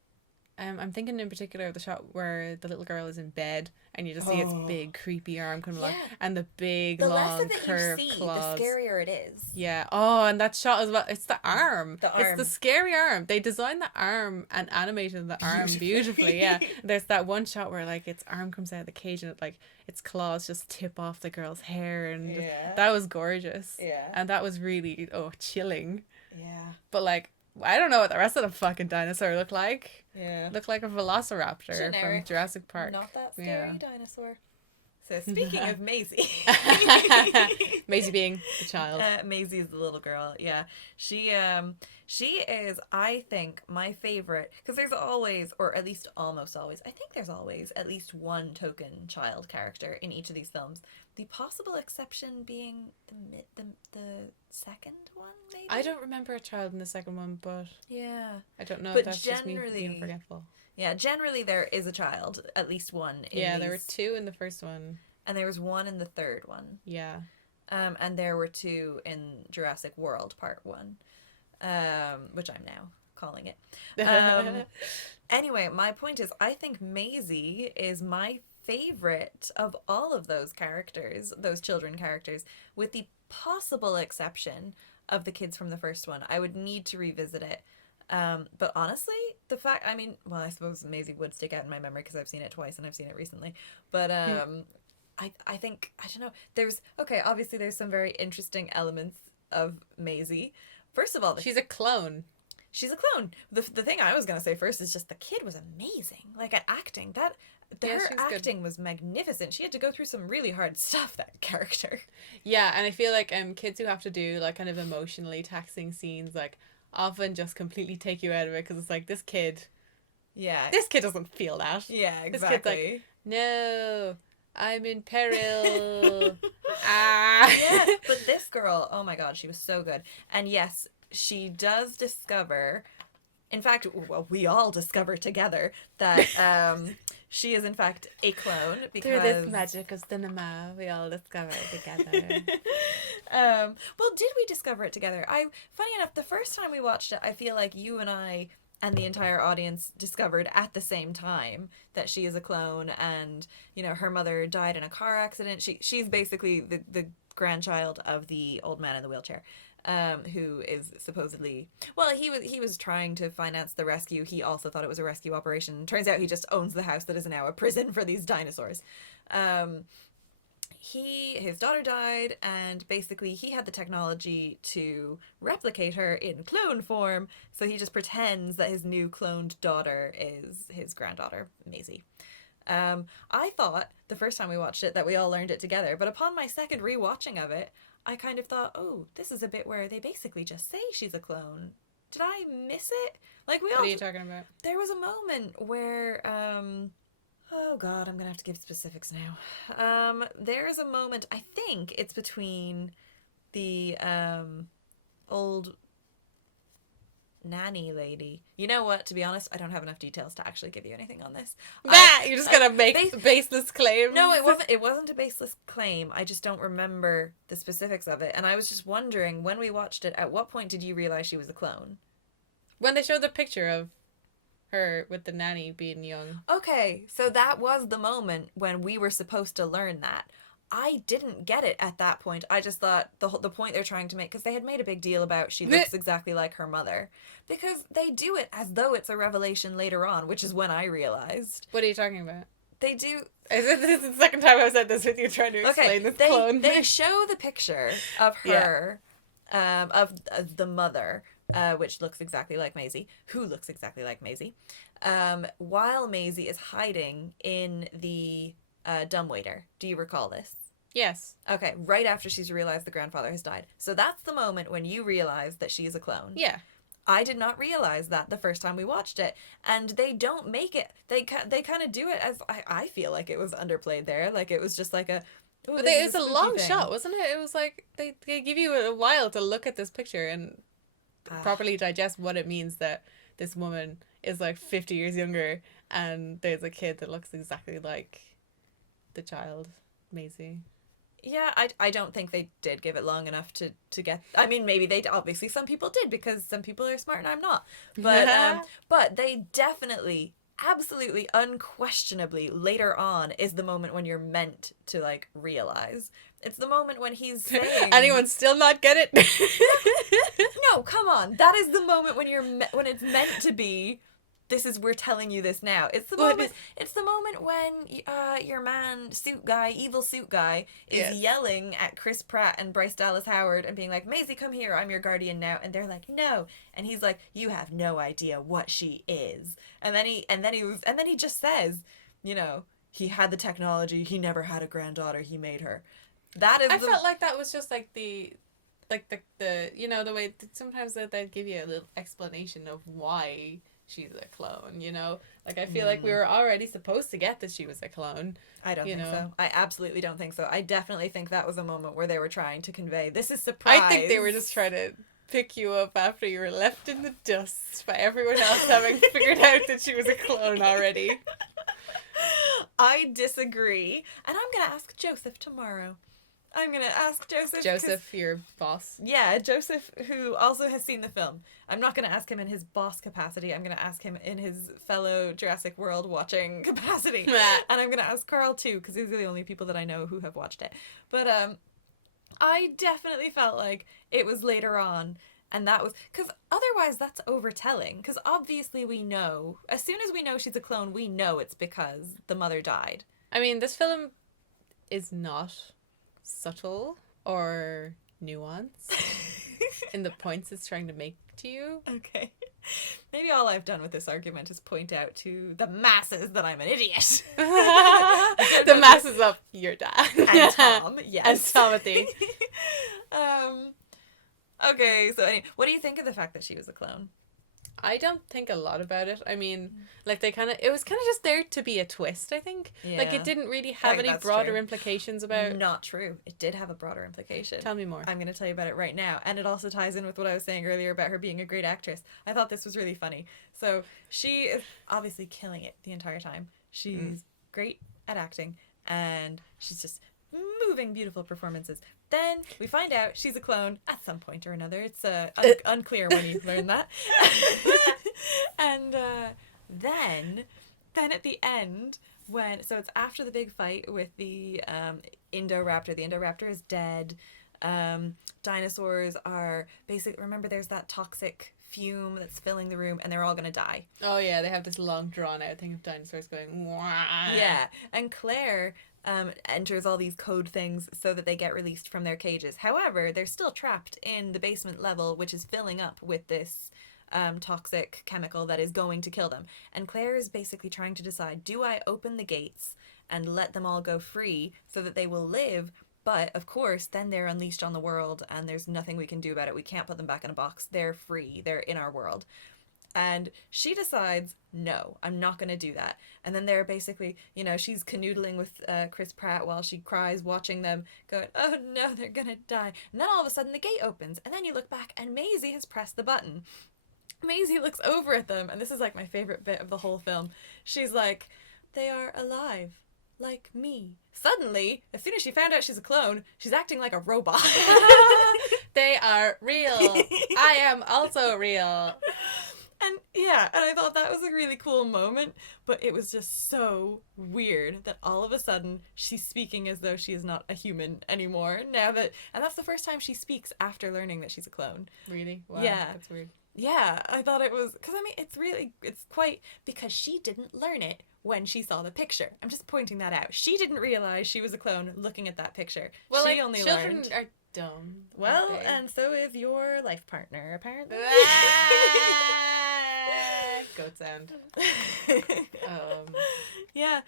I'm thinking in particular of the shot where the little girl is in bed and you just see its big creepy arm coming along and the big The less long of it curved you see, claws. the scarier it is. Yeah. Oh, and that shot as well. It's the arm. The arm. It's the scary arm. They designed the arm and animated the arm beautifully. Yeah. There's that one shot where like its arm comes out of the cage and it, like its claws just tip off the girl's hair and that was gorgeous. Yeah. And that was really chilling. Yeah. But like I don't know what the rest of the fucking dinosaur looked like. Yeah. Looked like a velociraptor Generic. from Jurassic Park. Not that scary Yeah. dinosaur. So speaking of Maisie. Maisie being the child. Maisie is the little girl. Yeah. She is, I think, my favorite, because there's always, or at least almost always, I think there's always at least one token child character in each of these films. The possible exception being the second one, maybe? I don't remember a child in the second one, but Yeah. I don't know But if that's just me generally- being forgetful. Yeah, generally there is a child, at least one in Yeah, there were these, 2 in the first one. and there was one in the third one. Yeah. And there were 2 in Jurassic World Part 1, which I'm now calling it. Anyway, my point is, I think Maisie is my favorite of all of those characters, those children characters, with the possible exception of the kids from the first one. I would need to revisit it. But honestly, the fact, I mean, well, I suppose Maisie would stick out in my memory because I've seen it twice and I've seen it recently. But I think, I don't know, obviously there's some very interesting elements of Maisie. First of all, She's a clone. she's a clone. The thing I was going to say first is just the kid was amazing. Like at acting, her she's good. acting was magnificent. She had to go through some really hard stuff, that character. Yeah, and I feel like kids who have to do like kind of emotionally taxing scenes like often just completely take you out of it because it's like this kid doesn't feel that. Yeah, This exactly. kid's like, no, I'm in peril. Ah. Yeah, but this girl, oh my god, she was so good. And yes, she does discover, in fact, well, we all discover together that she is in fact a clone because Through this magic of cinema, we all discover it together. well, did we discover it together? Funny enough, the first time we watched it, I feel like you and I and the entire audience discovered at the same time that she is a clone, and you know her mother died in a car accident. She's basically the grandchild of the old man in the wheelchair, who is supposedly, well, he was trying to finance the rescue. He also thought it was a rescue operation. Turns out he just owns the house that is now a prison for these dinosaurs. His daughter died, and basically he had the technology to replicate her in clone form, so he just pretends that his new cloned daughter is his granddaughter, Maisie. I thought the first time we watched it that we all learned it together, but upon my second rewatching of it, I kind of thought, oh, this is a bit where they basically just say she's a clone. Did I miss it? Like we all. What are you talking about? There was a moment where oh god, I'm gonna have to give specifics now. There is a moment, I think it's between the old nanny lady. You know what, to be honest, I don't have enough details to actually give you anything on this. You're just gonna make baseless claims. No, it wasn't a baseless claim. I just don't remember the specifics of it, and I was just wondering, when we watched it, at what point did you realize she was a clone? When they showed the picture of her with the nanny being young. Okay, so that was the moment when we were supposed to learn that. I didn't get it at that point. I just thought the point they're trying to make, because they had made a big deal about she looks exactly like her mother, because they do it as though it's a revelation later on, which is when I realized. What are you talking about? They do. This is the second time I've said this with you trying to explain this clone. They show the picture of her, of the mother, which looks exactly like Maisie, who looks exactly like Maisie, while Maisie is hiding in the dumbwaiter. Do you recall this? Yes. Okay, right after she's realized the grandfather has died. So that's the moment when you realize that she is a clone. Yeah. I did not realize that the first time we watched it, and they don't make it. They kind of do it as I feel like it was underplayed there, like it was just like a. But it's a long shot, wasn't it? It was like they give you a while to look at this picture and properly digest what it means that this woman is like 50 years younger, and there's a kid that looks exactly like the child, Maisie. Yeah, I don't think they did give it long enough to get. I mean, maybe they obviously some people did, because some people are smart and I'm not. But but they definitely absolutely, unquestionably, later on is the moment when you're meant to, like, realize. It's the moment when he's saying... Anyone still not get it? No, come on. That is the moment when when it's meant to be. We're telling you this now. It's the moment. It's the moment when your man, evil suit guy, is yelling at Chris Pratt and Bryce Dallas Howard and being like, "Maisie, come here. I'm your guardian now." And they're like, "No." And he's like, "You have no idea what she is." And then he just says, you know, he had the technology. He never had a granddaughter. He made her. I felt like that was just like the you know, the way that sometimes they'd give you a little explanation of why she's a clone, you know? Like, I feel like we were already supposed to get that she was a clone. I don't think so. I absolutely don't think so. I definitely think that was a moment where they were trying to convey, this is surprise. I think they were just trying to pick you up after you were left in the dust by everyone else having figured out that she was a clone already. I disagree. And I'm going to ask Joseph tomorrow. I'm going to ask Joseph. Joseph, your boss. Yeah, Joseph, who also has seen the film. I'm not going to ask him in his boss capacity. I'm going to ask him in his fellow Jurassic World watching capacity. And I'm going to ask Carl, too, because these are the only people that I know who have watched it. But I definitely felt like it was later on. And that was... Because otherwise, that's overtelling. Because obviously we know... As soon as we know she's a clone, we know it's because the mother died. I mean, this film is not subtle or nuanced in the points it's trying to make to you. Okay. Maybe all I've done with this argument is point out to the masses that I'm an idiot. The masses of your dad. And Tom, yes. And Timothy. Okay, so anyway, what do you think of the fact that she was a clone? I don't think a lot about it. I mean, like, it was kind of just there to be a twist, I think. Yeah. Like, it didn't really have any broader implications about... Not true. It did have a broader implication. Tell me more. I'm going to tell you about it right now. And it also ties in with what I was saying earlier about her being a great actress. I thought this was really funny. So, she is obviously killing it the entire time. She's great at acting. And she's just moving beautiful performances. Then we find out she's a clone at some point or another. It's unclear when you learn that. And then at the end, so it's after the big fight with the Indoraptor. The Indoraptor is dead. Dinosaurs are basically, remember there's that toxic fume that's filling the room and they're all going to die. Oh yeah, they have this long drawn out thing of dinosaurs going wah. Yeah, and Claire enters all these code things so that they get released from their cages. However, they're still trapped in the basement level, which is filling up with this toxic chemical that is going to kill them. And Claire is basically trying to decide, do I open the gates and let them all go free so that they will live? But, of course, then they're unleashed on the world and there's nothing we can do about it. We can't put them back in a box. They're free. They're in our world. And she decides, no, I'm not going to do that. And then they're basically, you know, she's canoodling with Chris Pratt while she cries, watching them, going, oh no, they're going to die. And then all of a sudden the gate opens. And then you look back and Maisie has pressed the button. Maisie looks over at them. And this is like my favorite bit of the whole film. She's like, they are alive. Like me. Suddenly, as soon as she found out she's a clone, she's acting like a robot. They are real. I am also real. And yeah, and I thought that was a really cool moment, but it was just so weird that all of a sudden she's speaking as though she is not a human anymore. And that's the first time she speaks after learning that she's a clone. Really? Wow. Yeah. That's weird. Yeah, I thought it was, because I mean, it's quite, because she didn't learn it when she saw the picture. I'm just pointing that out. She didn't realize she was a clone looking at that picture. Well, she like, only children learned. are dumb. Well, and so is your life partner, apparently. Goat sound. Yeah.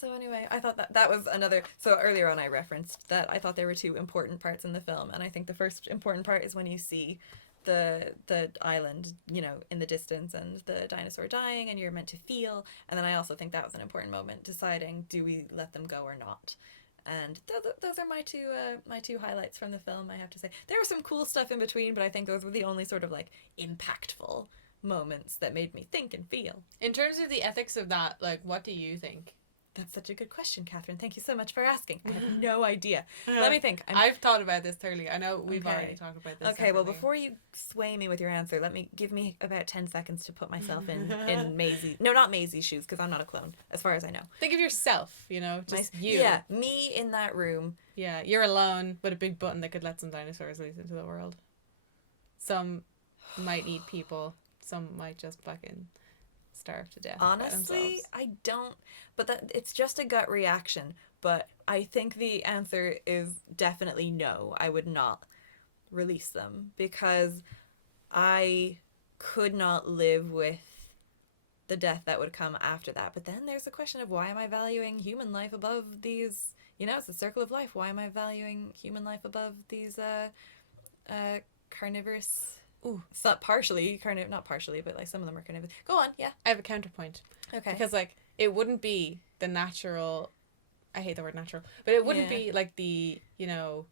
So anyway, I thought that was another... So earlier on I referenced that I thought there were two important parts in the film. And I think the first important part is when you see the island, you know, in the distance and the dinosaur dying and you're meant to feel. And then I also think that was an important moment, deciding, do we let them go or not? And those are my two highlights from the film, I have to say. There was some cool stuff in between, but I think those were the only sort of like impactful moments that made me think and feel. In terms of the ethics of that, like, what do you think? That's such a good question, Catherine. Thank you so much for asking. I have no idea. Let me think. I've thought about this thoroughly. I know we've Okay. already talked about this. Okay, well, separately. before you sway me with your answer, give me about 10 seconds to put myself in Maisie. No, not Maisie's shoes, because I'm not a clone, as far as I know. Think of yourself, you know, just you. Yeah, me in that room. Yeah, you're alone with a big button that could let some dinosaurs loose into the world. Some might eat people. Some might just fucking starve to death. by Honestly, themselves. I don't. But it's just a gut reaction. But I think the answer is definitely no. I would not release them because I could not live with the death that would come after that. But then there's the question of why am I valuing human life above these? You know, it's a circle of life. Why am I valuing human life above these carnivorous? Ooh. So partially not partially, but like some of them are carnivorous. Go on, yeah. I have a counterpoint. Okay. Because, like, it wouldn't be the natural... I hate the word natural. But it wouldn't be, like, the, you know,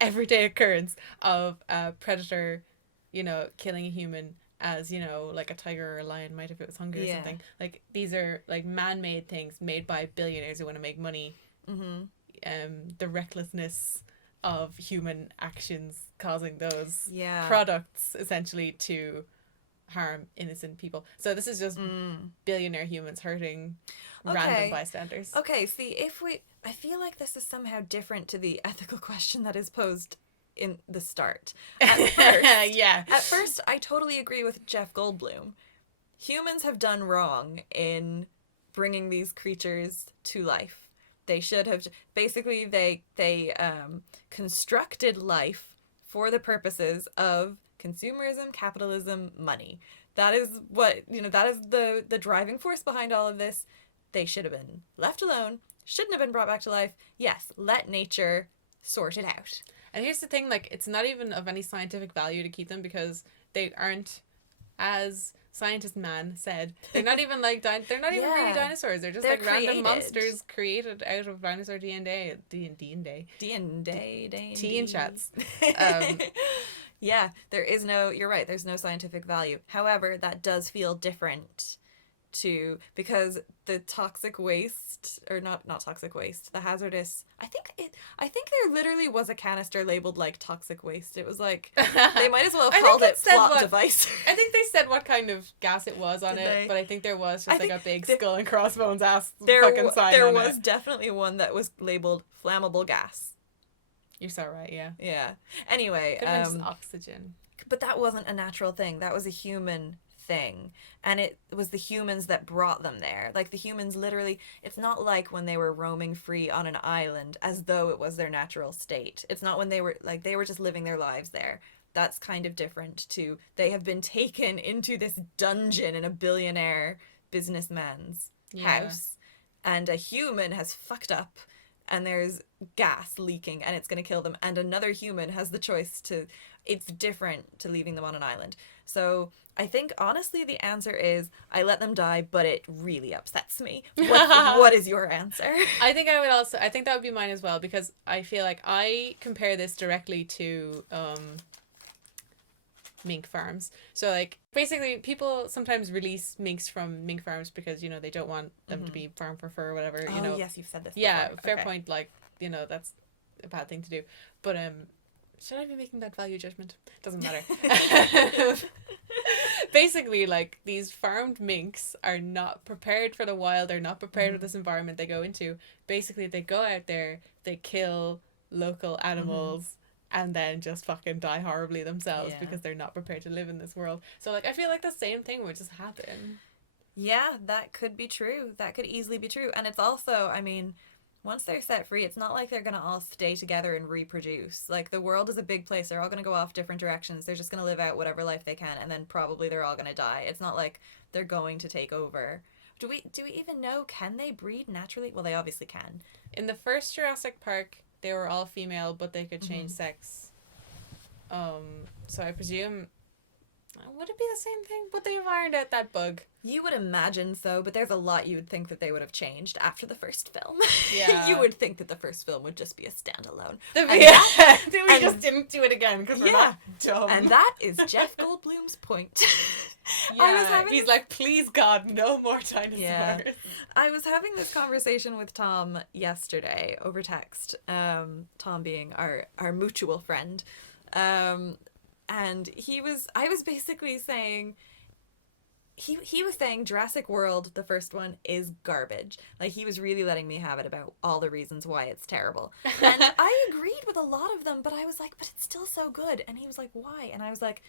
everyday occurrence of a predator, you know, killing a human as, you know, like a tiger or a lion might if it was hungry or something. Like, these are, like, man-made things made by billionaires who want to make money. Mm-hmm. The recklessness of human actions causing those products, essentially, to harm innocent people. So this is just billionaire humans hurting random bystanders. Okay, see, I feel like this is somehow different to the ethical question that is posed in the start. At first, At first, I totally agree with Jeff Goldblum. Humans have done wrong in bringing these creatures to life. They should have... Basically, they constructed life for the purposes of consumerism, capitalism, money. That is what, you know, that is the driving force behind all of this. They should have been left alone, shouldn't have been brought back to life. Yes, let nature sort it out. And here's the thing, like, it's not even of any scientific value to keep them because they aren't, as scientist man said, they're not even like, they're not even really dinosaurs. They're just like random monsters created out of dinosaur DNA. Tea and chats. Yeah, you're right, there's no scientific value. However, that does feel different because the toxic waste, or not toxic waste, the hazardous, I think there literally was a canister labeled like toxic waste. It was like, they might as well have called it plot device. I think they said what kind of gas it was on it, but I think there was just like a big skull and crossbones ass fucking sign there on was it. Definitely one that was labeled flammable gas. You're so right, yeah. Yeah. Anyway, could have been just oxygen. But that wasn't a natural thing. That was a human thing. And it was the humans that brought them there. Like, the humans literally... It's not like when they were roaming free on an island as though it was their natural state. It's not when they were just living their lives there. That's kind of different to... They have been taken into this dungeon in a billionaire businessman's house. And a human has fucked up. And there's gas leaking and it's going to kill them. And another human has the choice to... It's different to leaving them on an island. So I think, honestly, the answer is I let them die, but it really upsets me. What is your answer? I think that would be mine as well, because I feel like I compare this directly to mink farms. So, like, basically, people sometimes release minks from mink farms because, you know, they don't want them to be farmed for fur or whatever, you know. Yes, you've said this Yeah, before. fair point, like, you know, that's a bad thing to do. But, should I be making that value judgment? Doesn't matter. Basically, like, these farmed minks are not prepared for the wild, they're not prepared for this environment they go into. Basically, they go out there, they kill local animals, and then just fucking die horribly themselves because they're not prepared to live in this world. So, like, I feel like the same thing would just happen. Yeah, that could be true. That could easily be true. And it's also, I mean, once they're set free, it's not like they're going to all stay together and reproduce. Like, the world is a big place. They're all going to go off different directions. They're just going to live out whatever life they can, and then probably they're all going to die. It's not like they're going to take over. Do we even know, can they breed naturally? Well, they obviously can. In the first Jurassic Park, they were all female, but they could change sex. So I presume... Would it be the same thing? Would they have ironed out that bug? You would imagine so, but there's a lot you would think that they would have changed after the first film. Yeah. You would think that the first film would just be a standalone. We just didn't do it again because we're not dumb. And that is Jeff Goldblum's point. Yeah, he's like, please God, no more dinosaurs. Yeah. I was having this conversation with Tom yesterday over text. Tom being our mutual friend. And I was basically saying, he was saying Jurassic World, the first one, is garbage. Like, he was really letting me have it about all the reasons why it's terrible. And I agreed with a lot of them, but I was like, but it's still so good. And he was like, why? And I was like,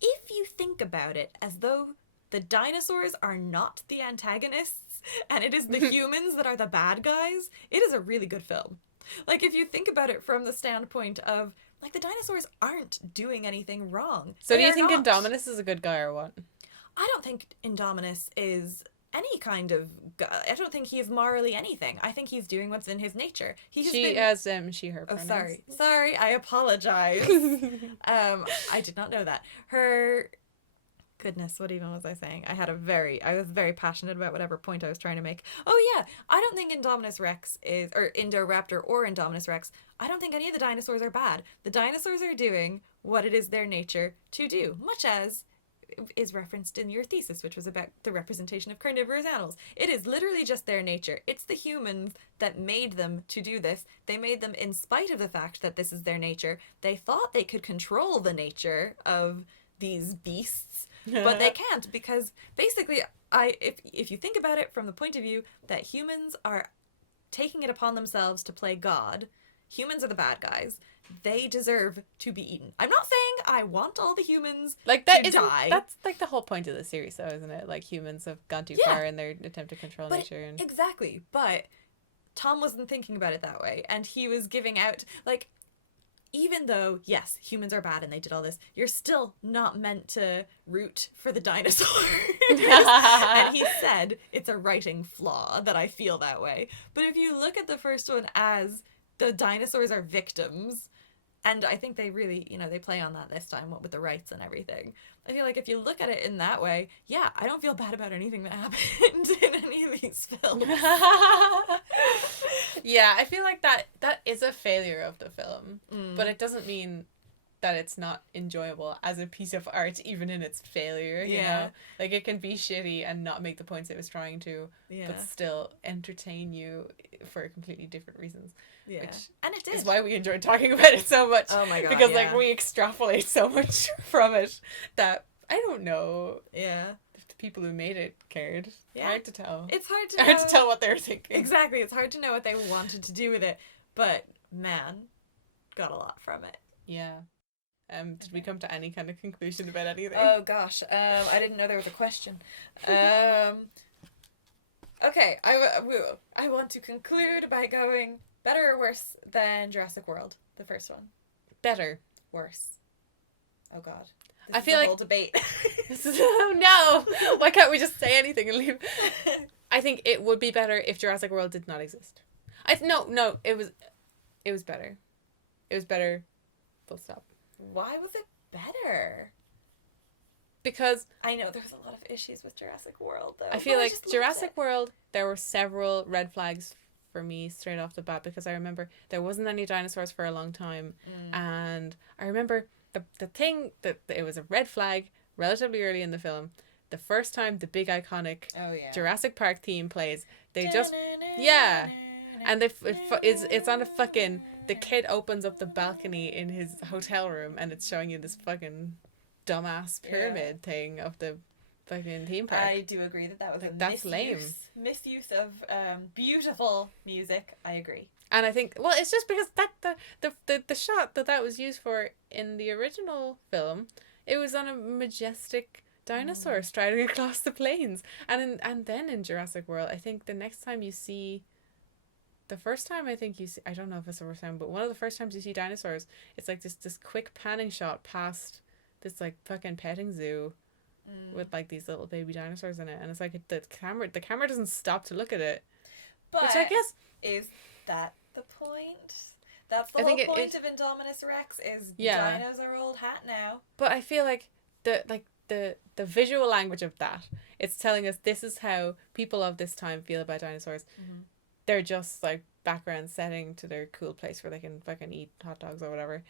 if you think about it as though the dinosaurs are not the antagonists and it is the humans that are the bad guys, it is a really good film. Like, if you think about it from the standpoint of, like, the dinosaurs aren't doing anything wrong. So do you think Indominus is a good guy or what? I don't think Indominus is any kind of... I don't think he is morally anything. I think he's doing what's in his nature. She has she, her pronouns. pronouns. Oh, sorry, I apologize. I did not know that. Her... Goodness, what even was I saying? I was very passionate about whatever point I was trying to make. Oh yeah, I don't think Indominus Rex is, or Indoraptor or Indominus Rex, I don't think any of the dinosaurs are bad. The dinosaurs are doing what it is their nature to do, much as is referenced in your thesis, which was about the representation of carnivorous animals. It is literally just their nature. It's the humans that made them to do this. They made them in spite of the fact that this is their nature. They thought they could control the nature of these beasts, but they can't, because basically, if you think about it from the point of view that humans are taking it upon themselves to play God, humans are the bad guys. They deserve to be eaten. I'm not saying I want all the humans like that to die. That's like the whole point of the series, though, isn't it? Like, humans have gone too far in their attempt to control nature. And... Exactly, but Tom wasn't thinking about it that way, and he was giving out, like, even though, yes, humans are bad and they did all this, you're still not meant to root for the dinosaurs. And he said it's a writing flaw that I feel that way. But if you look at the first one as the dinosaurs are victims, and I think they really, they play on that this time, what with the rights and everything. I feel like if you look at it in that way, yeah, I don't feel bad about anything that happened in any of these films. Yeah, I feel like that is a failure of the film, but it doesn't mean that it's not enjoyable as a piece of art, even in its failure, you know? Like, it can be shitty and not make the points it was trying to, but still entertain you for completely different reasons. Yeah. Which and it did. is why we enjoy talking about it so much. Oh my God, because, like, we extrapolate so much from it that I don't know if the people who made it cared. Yeah. Hard to tell. It's hard to know. Hard to tell what they were thinking. Exactly. It's hard to know what they wanted to do with it. But, man, got a lot from it. Yeah. Did we come to any kind of conclusion about anything? Oh, gosh. I didn't know there was a question. Okay. I want to conclude by going better or worse than Jurassic World, the first one. Better. Worse. Oh, God. I feel like whole debate. Oh no! Why can't we just say anything and leave? I think it would be better if Jurassic World did not exist. No, it was better. It was better. Full stop. Why was it better? Because I know there's a lot of issues with Jurassic World, though. I feel like Jurassic World, there were several red flags for me straight off the bat, because I remember there wasn't any dinosaurs for a long time, and I remember the thing that it was a red flag relatively early in the film. The first time the big iconic Jurassic Park theme plays, they just and it's on a fucking, the kid opens up the balcony in his hotel room and it's showing you this fucking dumbass pyramid thing of the fucking theme park. I do agree that was that's lame. Misuse of beautiful music. I agree. And I think, well, it's just because that the shot that was used for in the original film, it was on a majestic dinosaur striding across the plains, and then in Jurassic World, I think the next time you see, the first time I think you see, I don't know if it's the first time, but one of the first times you see dinosaurs, it's like this quick panning shot past this like fucking petting zoo with like these little baby dinosaurs in it, and it's like the camera doesn't stop to look at it, but which I guess is that the point? That's the whole point of Indominus Rex is dinos are old hat now. But I feel like the visual language of that, it's telling us this is how people of this time feel about dinosaurs. They're just like background setting to their cool place where they can fucking eat hot dogs or whatever.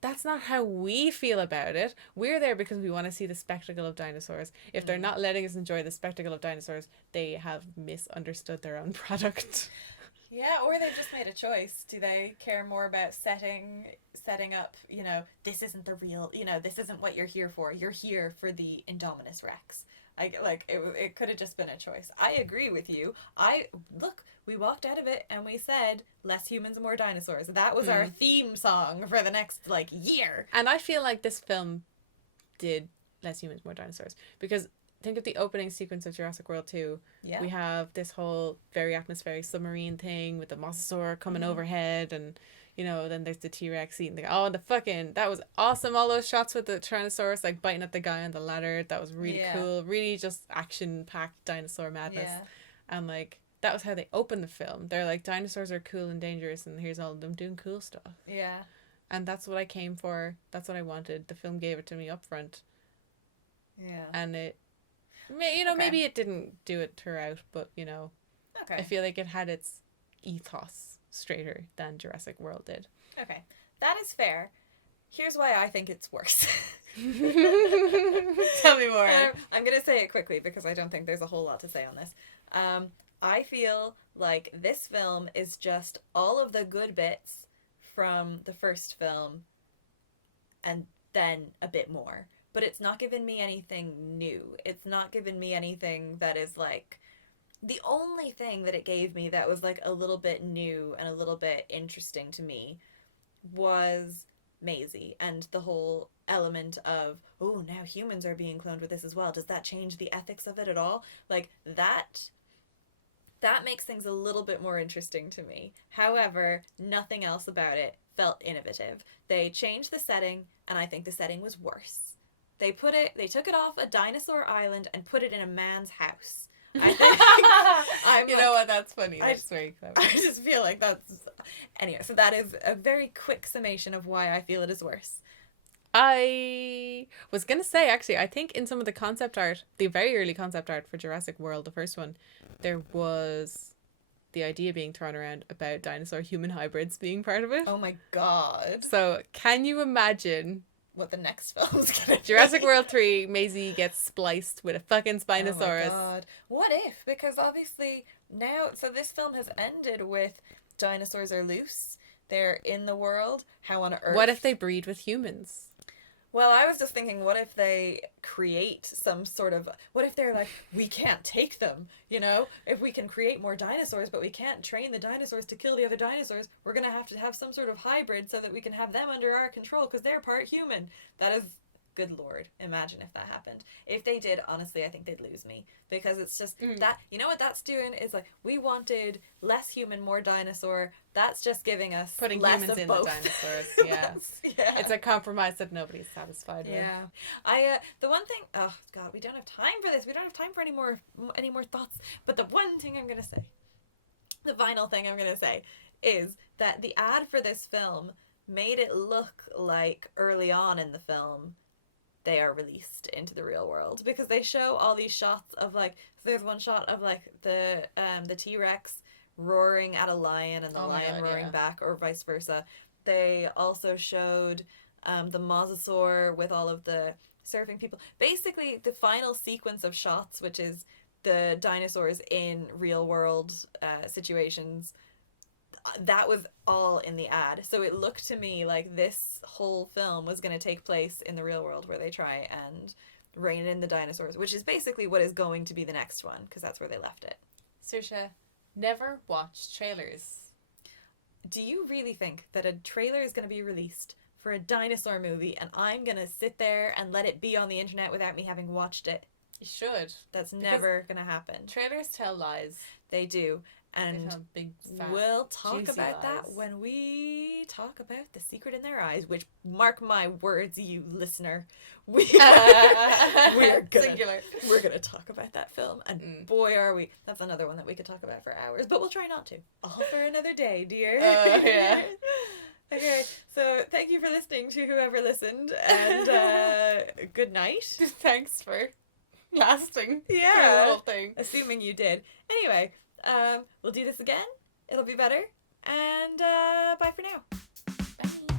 that's not how we feel about it. We're there because we want to see the spectacle of dinosaurs. If they're not letting us enjoy the spectacle of dinosaurs, they have misunderstood their own product. Yeah, or they've just made a choice. Do they care more about setting up, this isn't the real, this isn't what you're here for. You're here for the Indominus Rex. It could have just been a choice. I agree with you. We walked out of it and we said, less humans, more dinosaurs. That was our theme song for the next, year. And I feel like this film did less humans, more dinosaurs. Because think of the opening sequence of Jurassic World 2. Yeah. We have this whole very atmospheric submarine thing with the mosasaur coming overhead, and then there's the T-Rex eating that was awesome. All those shots with the Tyrannosaurus biting at the guy on the ladder, that was really cool. Really just action-packed dinosaur madness. Yeah. And that was how they opened the film. They're like, dinosaurs are cool and dangerous, and here's all of them doing cool stuff. Yeah. And that's what I came for. That's what I wanted. The film gave it to me up front. Yeah. And it, maybe it didn't do it throughout, but, Okay. I feel like it had its ethos straighter than Jurassic World did. Okay. That is fair. Here's why I think it's worse. Tell me more. I'm going to say it quickly because I don't think there's a whole lot to say on this. I feel like this film is just all of the good bits from the first film and then a bit more. But it's not given me anything new. It's not given me anything that is the only thing that it gave me that was a little bit new and a little bit interesting to me was Maisie and the whole element of, oh, now humans are being cloned with this as well. Does that change the ethics of it at all? That makes things a little bit more interesting to me. However, nothing else about it felt innovative. They changed the setting, and I think the setting was worse. They took it off a dinosaur island and put it in a man's house. I think you know what? That's funny. That's very clever. I just feel like that's... Anyway, so that is a very quick summation of why I feel it is worse. I was going to say, actually, I think in some of the concept art, the very early concept art for Jurassic World, the first one, there was the idea being thrown around about dinosaur-human hybrids being part of it. Oh my god. So, can you imagine what the next film's gonna be? Jurassic World 3, Maisie gets spliced with a fucking Spinosaurus. Oh my god. What if? Because obviously now, so this film has ended with dinosaurs are loose. They're in the world. How on earth? What if they breed with humans? Well, I was just thinking, what if they create some sort of... What if they're like, we can't take them, If we can create more dinosaurs, but we can't train the dinosaurs to kill the other dinosaurs, we're going to have some sort of hybrid so that we can have them under our control because they're part human. That is... Good Lord. Imagine if that happened. If they did, honestly, I think they'd lose me. Because it's just that... You know what that's doing? Is we wanted less human, more dinosaur. That's just giving us putting less humans of in both. the dinosaurs. Yeah. Yeah. It's a compromise that nobody's satisfied with. Yeah. The one thing... Oh, God, we don't have time for this. We don't have time for any more thoughts. But the one thing I'm going to say, the final thing I'm going to say, is that the ad for this film made it look like early on in the film they are released into the real world, because they show all these shots of there's one shot of the T-Rex roaring at a lion and the lion roaring back, or vice versa. They also showed the mosasaur with all of the surfing people. Basically, the final sequence of shots, which is the dinosaurs in real world situations, that was all in the ad. So it looked to me like this whole film was going to take place in the real world, where they try and rein in the dinosaurs, which is basically what is going to be the next one, because that's where they left it. Saoirse, never watch trailers. Do you really think that a trailer is going to be released for a dinosaur movie and I'm going to sit there and let it be on the internet without me having watched it? You should. That's never going to happen. Trailers tell lies. They do. And big, fat, we'll talk about lies. that when we talk about The Secret in Their Eyes, which, mark my words, you listener, we're gonna talk about that film, and boy are we. That's another one that we could talk about for hours, but we'll try not to. All for another day, dear. Yeah. Okay, so thank you for listening to whoever listened, and good night. Thanks for lasting through the whole thing. Assuming you did. Anyway, we'll do this again. It'll be better. And bye for now. Bye.